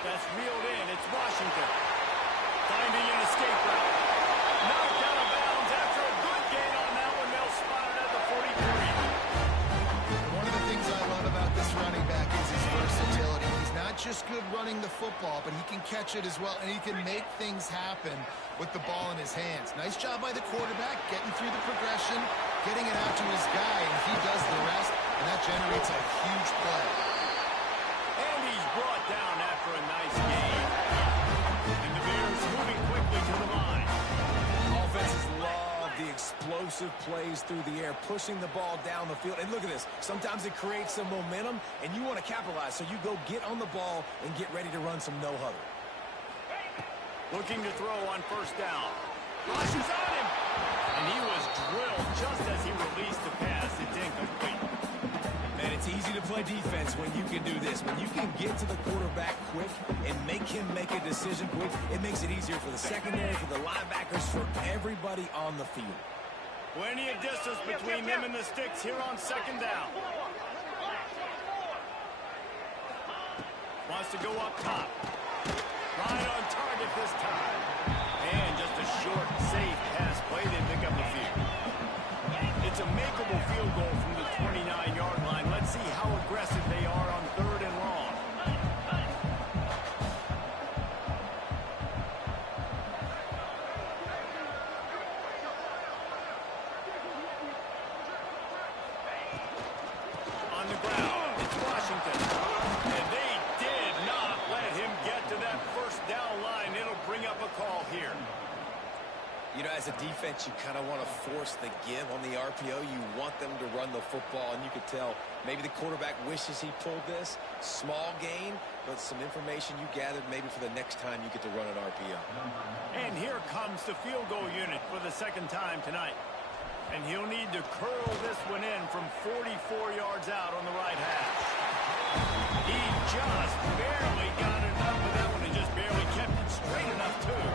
That's reeled in. It's Washington. Finding an escape route. Knocked out of bounds after a good gain on that one. They'll spot it at the 43. One of the things I love about this running back is his versatility. He's not just good running the football, but he can catch it as well, and he can make things happen with the ball in his hands. Nice job by the quarterback, getting through the progression, getting it out to his guy, and he does the rest, and that generates a huge play. And he's brought down after a nice gain. And the Bears moving quickly to the line. Offenses love the explosive plays through the air, pushing the ball down the field. And look at this. Sometimes it creates some momentum, and you want to capitalize. So you go get on the ball and get ready to run some no-huddle. Looking to throw on first down. Rushes on him. And he was drilled just as he released the pass. It's incomplete. Man, it's easy to play defense when you can do this. When you can get to the quarterback quick and make him make a decision quick, it makes it easier for the secondary, for the linebackers, for everybody on the field. Plenty of distance between them and the sticks here on second down. Wants to go up top. Right on target this time. And just a short, safe pass play. They pick up the field. It's a makeable field goal from the 29-yard line. Let's see how aggressive they are on third and long. On the ground, it's Washington. And they did not let him get to that first down line. It'll bring up a call here. You know, as a defense, you kind of want to force the give on the RPO. You want them to run the football, and you could tell maybe the quarterback wishes he pulled this. Small gain, but some information you gathered maybe for the next time you get to run an RPO. And here comes the field goal unit for the second time tonight. And he'll need to curl this one in from 44 yards out on the right hash. He just barely got enough of that one and just barely kept it straight enough, too.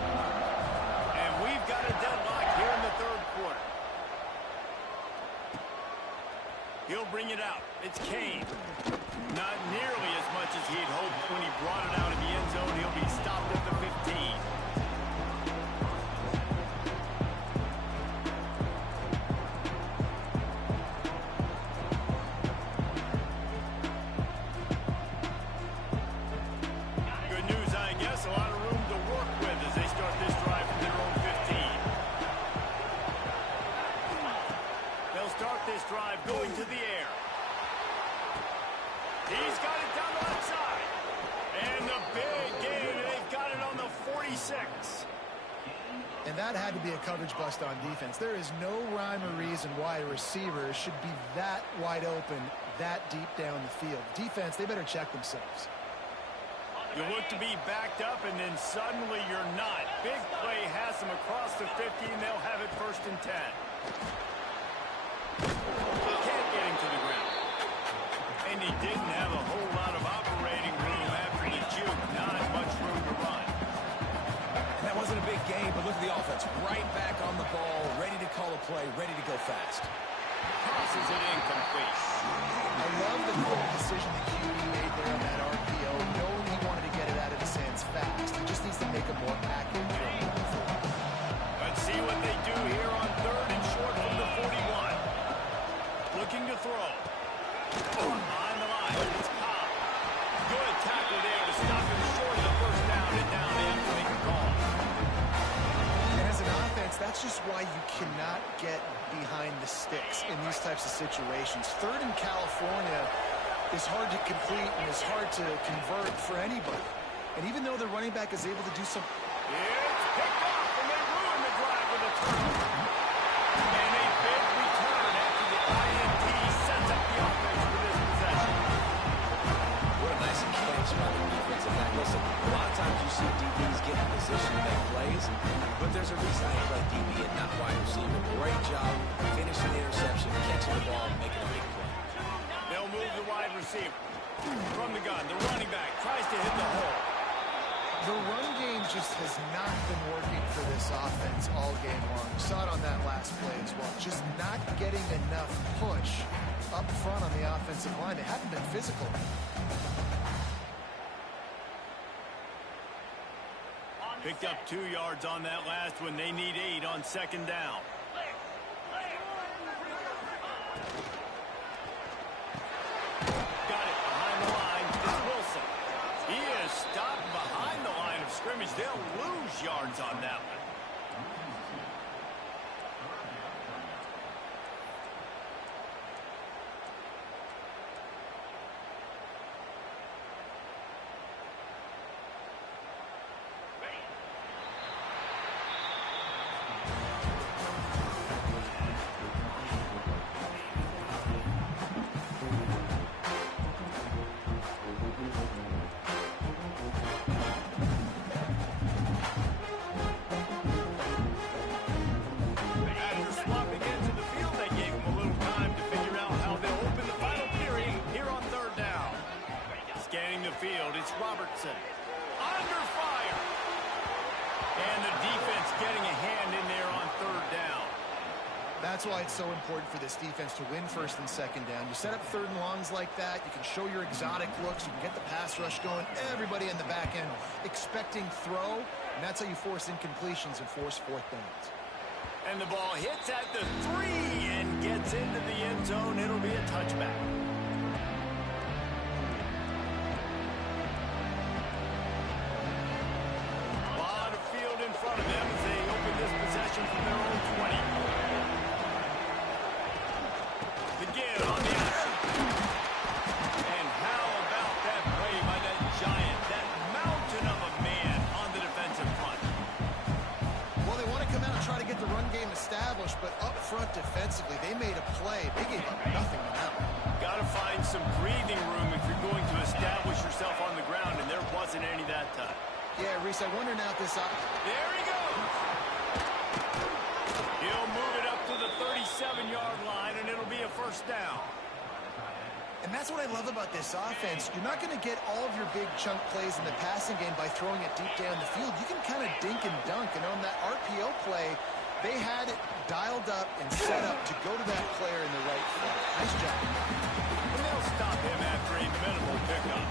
And we've got a deadlock here in the third quarter. He'll bring it out. It's Kane. Not nearly as much as he'd hoped when he brought it out of the end zone. He'll be stopped at the 15. Good news, I guess. A lot of room to work with as they start this drive from their own 15. They'll start this drive going to the air. He's got it down the left side. And the big gain, they've got it on the 46. And that had to be a coverage bust on defense. There is no rhyme or reason why a receiver should be that wide open, that deep down the field. Defense, they better check themselves. You look to be backed up, and then suddenly you're not. Big play has them across the 50, and they'll have it 1st and 10. Can't get him to the ground. And he didn't have a whole lot of operating room after the juke. Not much room to run. And that wasn't a big game, but look at the offense. Right back on the ball, ready to call a play, ready to go fast. Passes it incomplete. I love the quick decision the QB made there on that RPO, knowing he wanted to get it out of his hands fast. He just needs to make a more accurate throw. Let's see what they do here on 3rd and short from the 41. Looking to throw. Behind the line. It's Cobb. Good tackle there to stop him short of the 1st down, and now they have to make a call. And as an offense, that's just why you cannot get behind the sticks in these types of situations. 3rd in California is hard to complete and is hard to convert for anybody. And even though the running back is able to do some... It's picked off, and they ruin the drive with a turnover. And a big return after the INT sets up the offense for this possession. What a nice catch by the defensive back. Listen, a lot of times you see DBs get in position to make plays, but there's a reason they play DB and not wide receiver. Great job finishing the interception, catching the ball, and making a big play. They'll move the wide receiver. From the gun, the running back tries to hit the hole. The run game just has not been working for this offense all game long. We saw it on that last play as well. Just not getting enough push up front on the offensive line. They haven't been physical. Picked up 2 yards on that last one. They need 8 on 2nd down. Got it behind the line. It's Wilson. He is stopped behind the line of scrimmage. They'll lose yards on that one. Under fire. And the defense getting a hand in there on 3rd down. That's why it's so important for this defense to win 1st and 2nd down. You set up 3rd and longs like that. You can show your exotic looks. You can get the pass rush going. Everybody in the back end expecting throw. And that's how you force incompletions and force 4th downs. And the ball hits at the 3 and gets into the end zone. It'll be a touchback. Front of them as they open this possession from their own 20. The give on the action. And how about that play by that giant, that mountain of a man on the defensive front? Well, they want to come out and try to get the run game established, but up front defensively, they made a play. They gave up nothing on that one. Got to find some breathing room if you're going to establish yourself on the ground, and there wasn't any that time. Yeah, Reese, I wonder now if this... There he goes! He'll move it up to the 37-yard line, and it'll be a 1st down. And that's what I love about this offense. You're not going to get all of your big chunk plays in the passing game by throwing it deep down the field. You can kind of dink and dunk. And on that RPO play, they had it dialed up and set up to go to that player in the right foot. Nice job. And they'll stop him after a minimal pickup.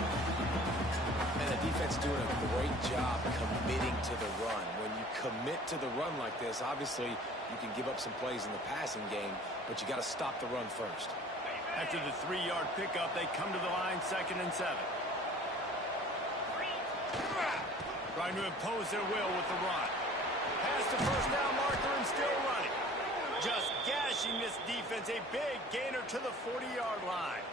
And the defense doing a great job committing to the run. When you commit to the run like this, obviously you can give up some plays in the passing game, but you got to stop the run first. After the 3-yard pickup, they come to the line 2nd and 7. Trying to impose their will with the run. Past the 1st down marker and still running. Just gashing this defense. A big gainer to the 40-yard line.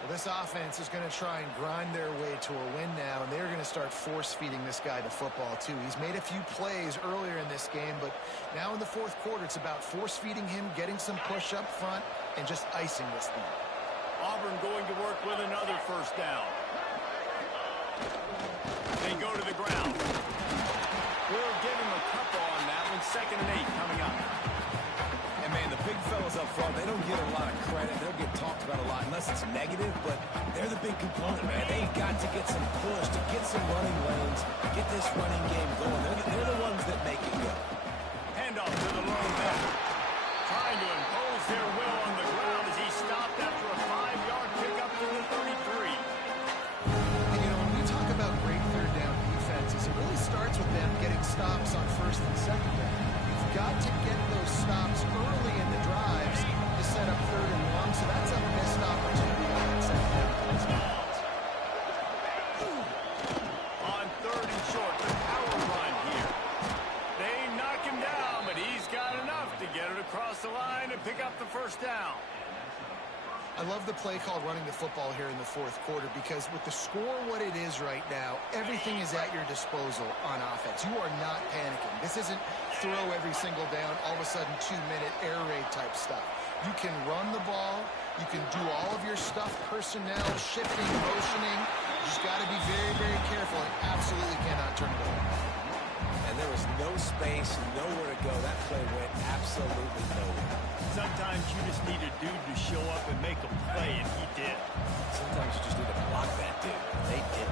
Well, this offense is going to try and grind their way to a win now, and they're going to start force-feeding this guy the football, too. He's made a few plays earlier in this game, but now in the 4th quarter, it's about force-feeding him, getting some push up front, and just icing this thing. Auburn going to work with another 1st down. They go to the ground. We'll give him a couple on that one. 2nd and 8 coming up. And, man, the big fellas up front, they don't get a lot of credit. They'll get talked about a lot unless it's negative, but they're the big component, man. They've got to get some push, to get some running lanes, get this running game going. They're the ones that make it go. Handoff to the lone back. Trying to impose their will on the ground as he stopped after a 5-yard pickup to the 33. And, when we talk about great third down defenses, it really starts with them getting stops on 1st and 2nd down. You've got to get those stops early in the drives to set up 3rd and long, so that's a missed opportunity on that 2nd down. On 3rd and short, the power run here. They knock him down, but he's got enough to get it across the line and pick up the 1st down. I love the play called running the football here in the 4th quarter because with the score what it is right now, everything is at your disposal on offense. You are not panicking. This isn't throw every single down, all of a sudden 2-minute air raid type stuff. You can run the ball. You can do all of your stuff, personnel, shifting, motioning. You just got to be very, very careful and absolutely cannot turn it over. And there was no space, nowhere to go. That play went absolutely nowhere. Sometimes you just need a dude to show up and make a play, and he did. Sometimes you just need to block that dude. They did.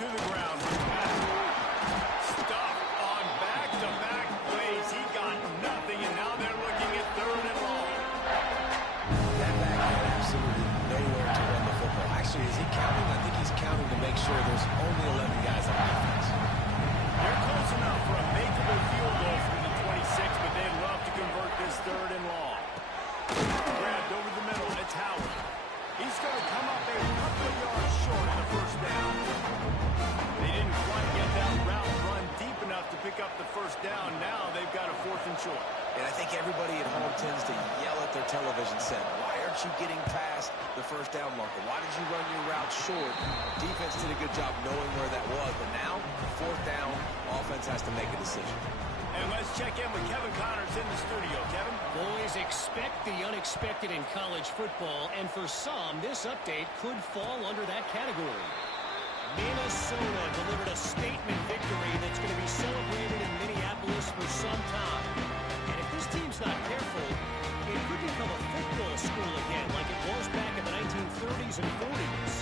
To the ground. Stuck on back-to-back plays. He got nothing, and now they're looking at 3rd and long. That back had absolutely nowhere to run the football. Actually, is he counting? I think he's counting to make sure there's only 11 guys on offense. They're close enough for a makeable field goal from the 26, but they'd love to convert this 3rd and long. Grabbed over the middle, and it's Howard. He's going to come up a couple of yards short of the 1st down. They didn't quite get that route run deep enough to pick up the 1st down. Now they've got a 4th and short. And I think everybody at home tends to yell at their television set. Why aren't you getting past the 1st down marker? Why did you run your route short? Defense did a good job knowing where that was. But now, 4th down, offense has to make a decision. And let's check in with Kevin Connors in the studio. Kevin? Boys, expect the unexpected in college football, and for some, this update could fall under that category. Minnesota delivered a statement victory that's going to be celebrated in Minneapolis for some time. And if this team's not careful, it could become a football school again like it was back in the 1930s and 40s.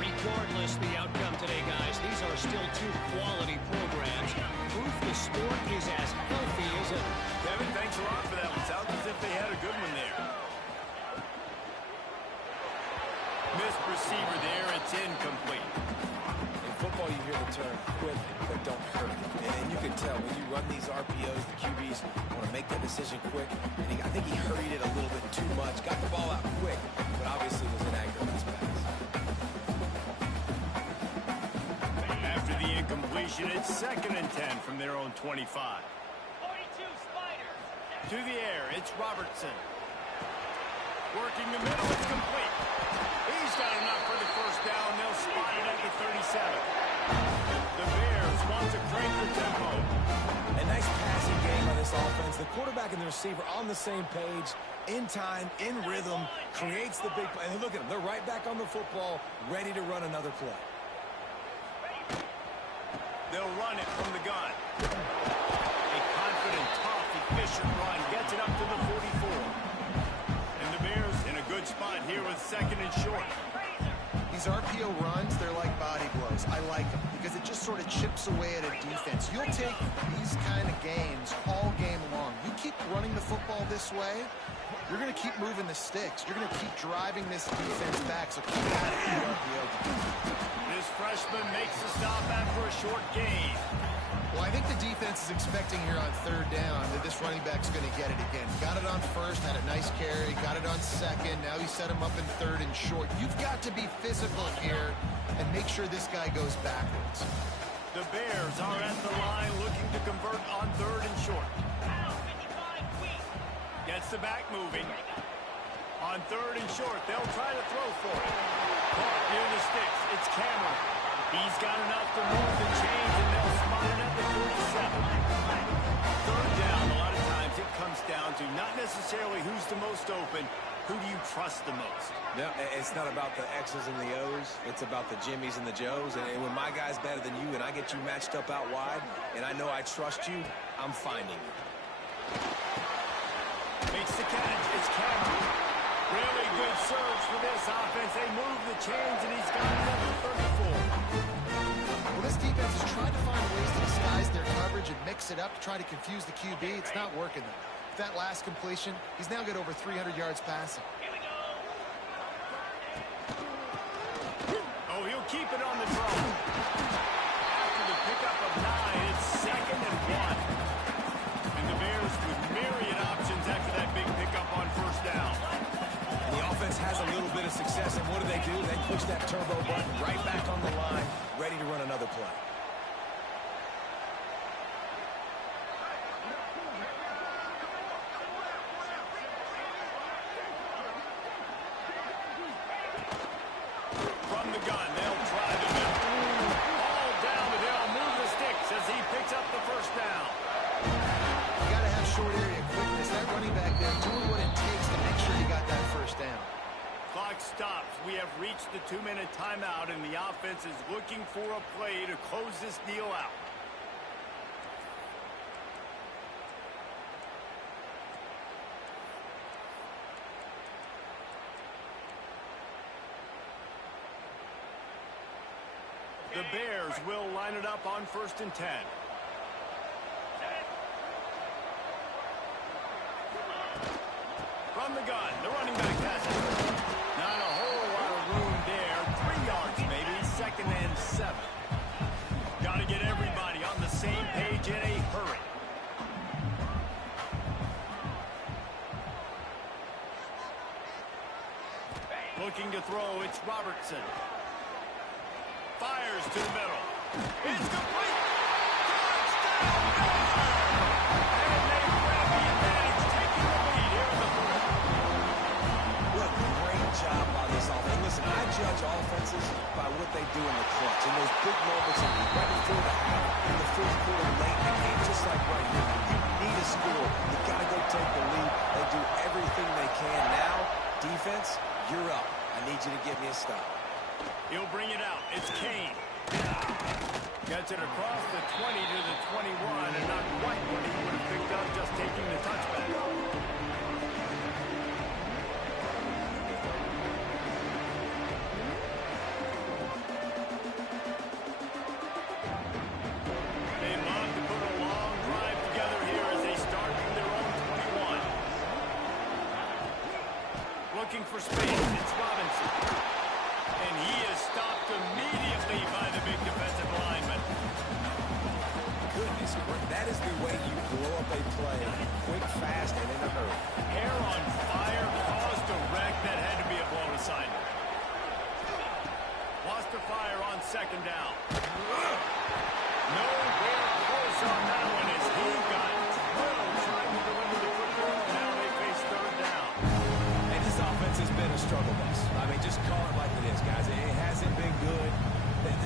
Regardless the outcome today, guys, these are still 2 quality programs. Proof the sport is as healthy as ever. Kevin, thanks a lot for that one. Sounds as if they had a good one there. Missed receiver there. It's incomplete. In football, you hear the term quick, but don't hurt. And you can tell when you run these RPOs, the QBs want to make that decision quick. And I think he hurried it a little bit too much. Got the ball out quick, but obviously was inaccurate on his pass. After the incompletion, it's 2nd and 10 from their own 25. 42 Spiders. To the air, it's Robertson. Working the middle, it's complete. He's got enough for the 1st down. They'll spot it at the 37. The Bears want to crank the tempo. A nice passing game by this offense. The quarterback and the receiver on the same page, in time, in rhythm, creates the big play. And look at them. They're right back on the football, ready to run another play. They'll run it from the gun. A confident, tough, efficient run gets it up to the 44. And the Bears in a good spot here with 2nd and short. These RPO runs, they're like body blows. I like them because it just sort of chips away at a defense. You'll take these kind of games all game long. You keep running the football this way, you're going to keep moving the sticks. You're going to keep driving this defense back, so keep at it in the RPO. This freshman makes the stop after a short gain. Well, I think the defense is expecting here on 3rd down that this running back's going to get it again. Got it on 1st, had a nice carry, got it on 2nd. Now he set him up in 3rd and short. You've got to be physical here and make sure this guy goes backwards. The Bears are at the line looking to convert on 3rd and short. Gets the back moving. On 3rd and short, they'll try to throw for it. Caught near the sticks. It's Cameron. He's got enough to move the chains, and they'll spot it at the 47. 3rd down, a lot of times it comes down to not necessarily who's the most open, Who do you trust the most? No, it's not about the X's and the O's. It's about the Jimmies and the Joes. And when my guy's better than you and I get you matched up out wide, and I know I trust you, I'm finding you. Makes the catch. It's Cameron. Really good surge for this offense. They move the chains, and he's got another 34. Well, this defense has tried to find ways to disguise their coverage and mix it up to try to confuse the QB. It's not working, though. With that last completion, he's now got over 300 yards passing. Oh, he'll keep it on the draw. After the pickup of 9, it's 2nd and 1. And the Bears with myriad options after that big pickup on first down. The offense has a little bit of success, and what do? They push that turbo button right back on the line, ready to run another play. From the gun, they'll try the middle. All down the hill, move the sticks as he picks up the first down. You got to have short area quickness. That running back there doing what it takes to make sure he got that first down. Clock stops. We have reached the 2-minute timeout, and the offense is looking for a play to close this deal out. The Bears will line it up on 1st and 10. From the gun, the running back has it. Not a whole lot of room there. 3 yards maybe, 2nd and 7. Got to get everybody on the same page in a hurry. Looking to throw, it's Robertson. Fires to the middle. It's complete. Touchdown, Baylor! And they grab the advantage, taking the lead here in the 4th. What a great job by this offense. Listen, I judge offenses by what they do in the clutch. In those big moments right before the half, in the 4th quarter, late in the game, just like right here. You need a score. You got to go take the lead. They do everything they can. Now, defense, you're up. I need you to give me a stop. He'll bring it out. It's Kane. Gets it across the 20 to the 21, and not quite what he would have picked up just taking the touchback. They love to put a long drive together here as they start from their own 21. Looking for space. It's Robinson. And he is stopped immediately by the big defensive lineman. Goodness, that is the way you blow up a play. Quick, fast, and in a hurry. Hair on fire, caused a wreck. That had to be a blown assignment. Lost to fire on 2nd down. Nowhere close on that one as he got drilled trying to deliver the football. Now they face 3rd down. And this offense has been a struggle bus. I mean, just call it like it is, guys. It hasn't been good,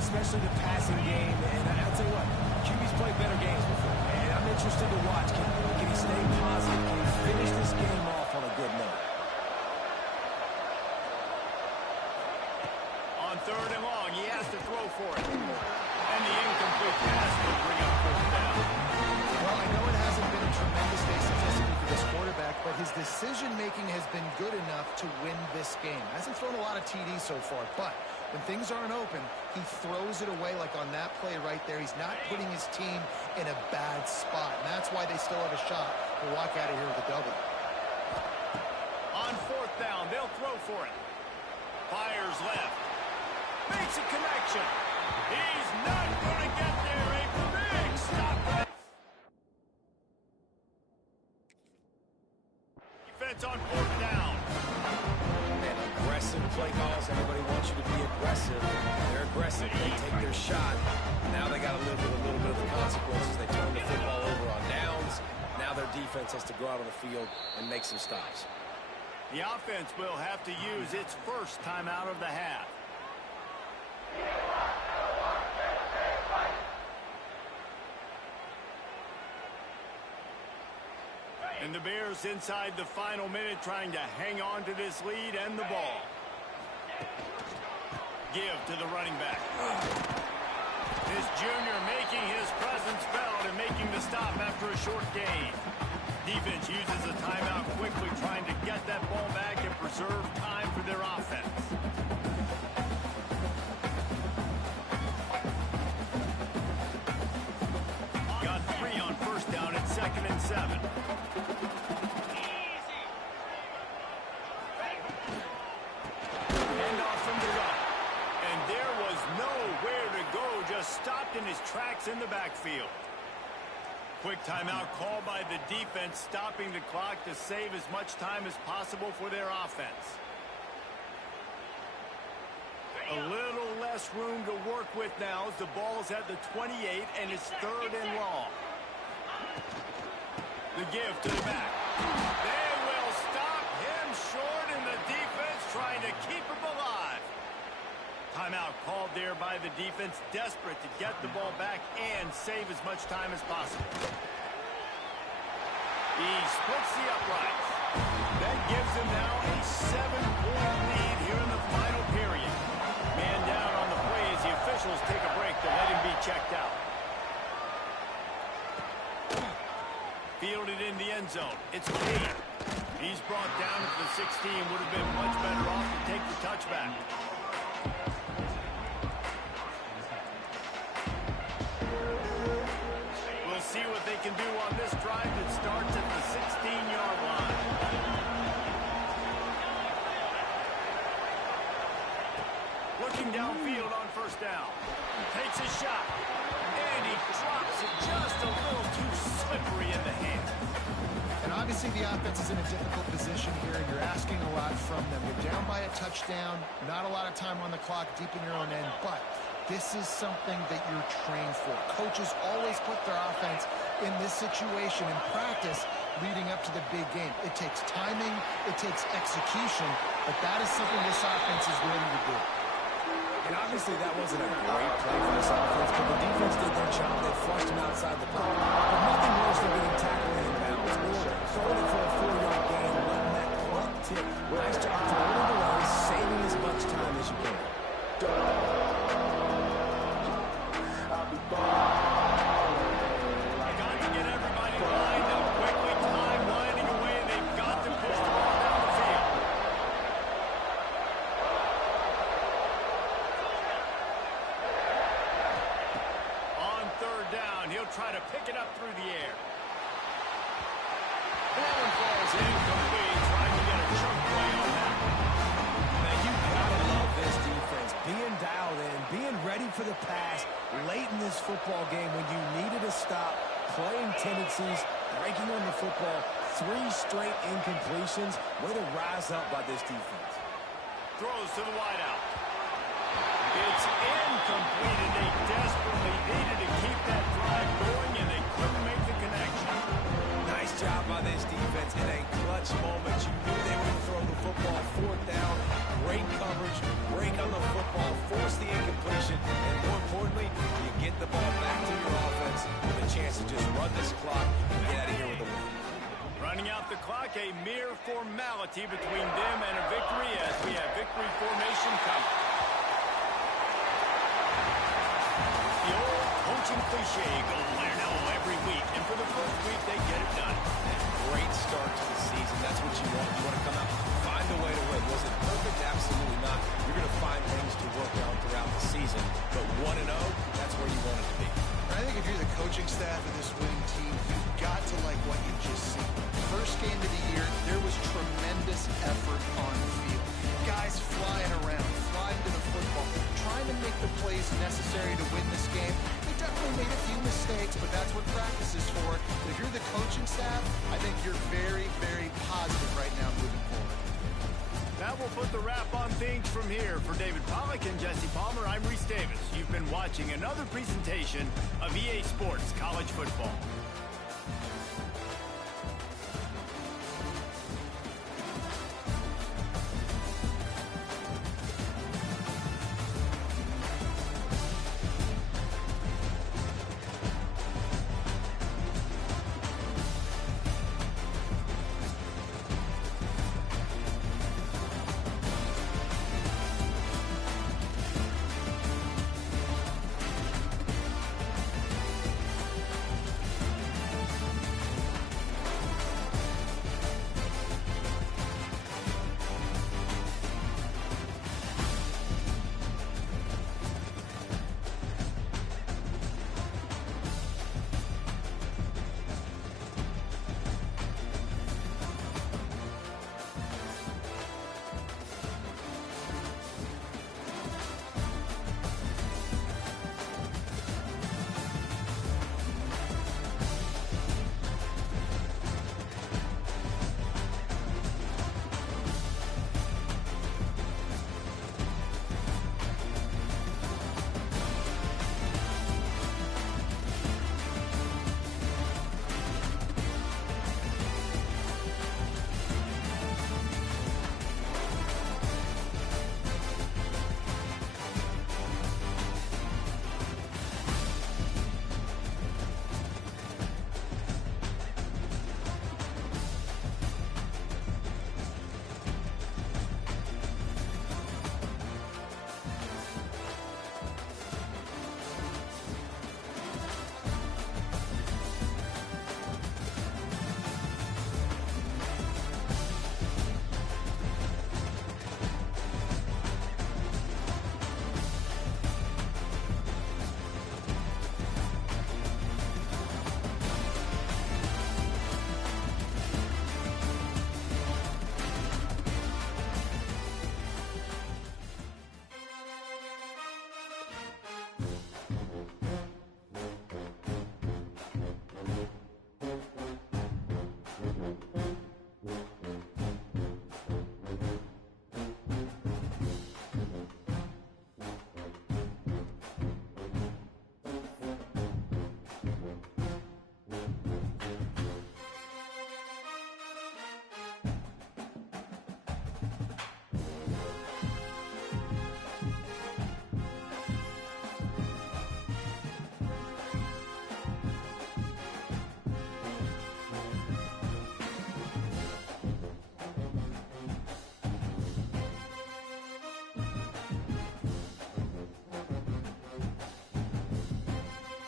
especially the passing game. And I'll tell you what, QB's played better games before. And I'm interested to watch. Can he stay positive? Can he finish this game off on a good note? On 3rd and long, he has to throw for it. And the incomplete pass will bring up 4th down. Well, I know it hasn't been a tremendous day statistically for this quarterback, but his decision-making has been good enough to win this game. Hasn't thrown a lot of TDs so far, but when things aren't open, he throws it away like on that play right there. He's not putting his team in a bad spot, and that's why they still have a shot to walk out of here with a double. On 4th down, they'll throw for it. Fires left. Makes a connection. He's not going to get there. A big stop. Defense on 4th down. And aggressive play calls. Everybody wants you to be aggressive. They're aggressive. They take their shot. Now they got to live with a little bit of the consequences. They turn the football over on downs. Now their defense has to go out on the field and make some stops. The offense will have to use its first timeout of the half. And And the Bears inside the final minute trying to hang on to this lead and the ball. Give to the running back. This junior making his presence felt and making the stop after a short gain. Defense uses a timeout quickly, trying to get that ball back and preserve time for their offense. Got 3 on first down at 2nd and 7. Handoff from the right. And there was nowhere to go, just stopped in his tracks in the backfield. Quick timeout called by the defense, stopping the clock to save as much time as possible for their offense. A little less room to work with now as the ball's at the 28 and it's 3rd and long. The give to the back. They will stop him short, and the defense trying to keep him alive. Timeout called there by the defense, desperate to get the ball back and save as much time as possible. He splits the uprights. That gives him now a 7-point lead here in the final period. Man down on the play as the officials take a break to let him be checked out. Fielded in the end zone. It's Kane. He's brought down to the 16. Would have been much better off to take the touchback. We'll see what they can do on this drive that starts at the 16-yard line. Looking downfield on first down. Takes a shot. And he drops it just a little too slippery in the hand. And obviously the offense is in a difficult position here, and you're asking a lot from them. You're down by a touchdown, not a lot of time on the clock, deep in your own end, but this is something that you're trained for. Coaches always put their offense in this situation in practice leading up to the big game. It takes timing, it takes execution, but that is something this offense is ready to do. And obviously that wasn't a great play for this offense, but the defense did their job. They flushed him outside the pocket. But nothing worse than getting tackled in bounds or throwing it for a 4-yard gain, letting that clock tick. Nice job throwing it away, saving as much time as you can. Got to get everybody lined up quickly. Time winding away. They've got to push the ball down the field. On 3rd down, he'll try to pick it up through the air. Ball falls incomplete, trying to get a chunk play on that. Now, you gotta love this defense. Being dialed in, being ready for the pass late in this football game when you needed a stop, playing tendencies, breaking on the football, 3 straight incompletions. Way to rise up by this defense. Throws to the wideout. It's incomplete, and they desperately needed to keep that drive going, and they couldn't make the connection. Nice job by this defense in a clutch moment. You knew they were going to throw the football 4th down. Great coverage, break on the football, force the incompletion, and more importantly, you get the ball back to your offense with a chance to just run this clock and get out of here with a win. Running out the clock, a mere formality between them and a victory as we have victory formation coming. The old coaching cliche, go win an L every week, and for the first week, they get it done. Great start to the season. That's what you want. You want to come out, find a way to win. Was it perfect? Absolutely not. You're going to find things to work on throughout the season. But 1-0, that's where you want it to be. I think if you're the coaching staff of this winning team, you've got to like what you just seen. First game of the year, there was tremendous effort on the field. Guys flying around, flying to the football, trying to make the plays necessary to win this game. They definitely made a few mistakes, but that's what practice is for. But if you're the coaching staff, I think you're very, very positive right now moving forward. That will put the wrap on things from here. For David Pollack and Jesse Palmer, I'm Reese Davis. You've been watching another presentation of EA Sports College Football. you.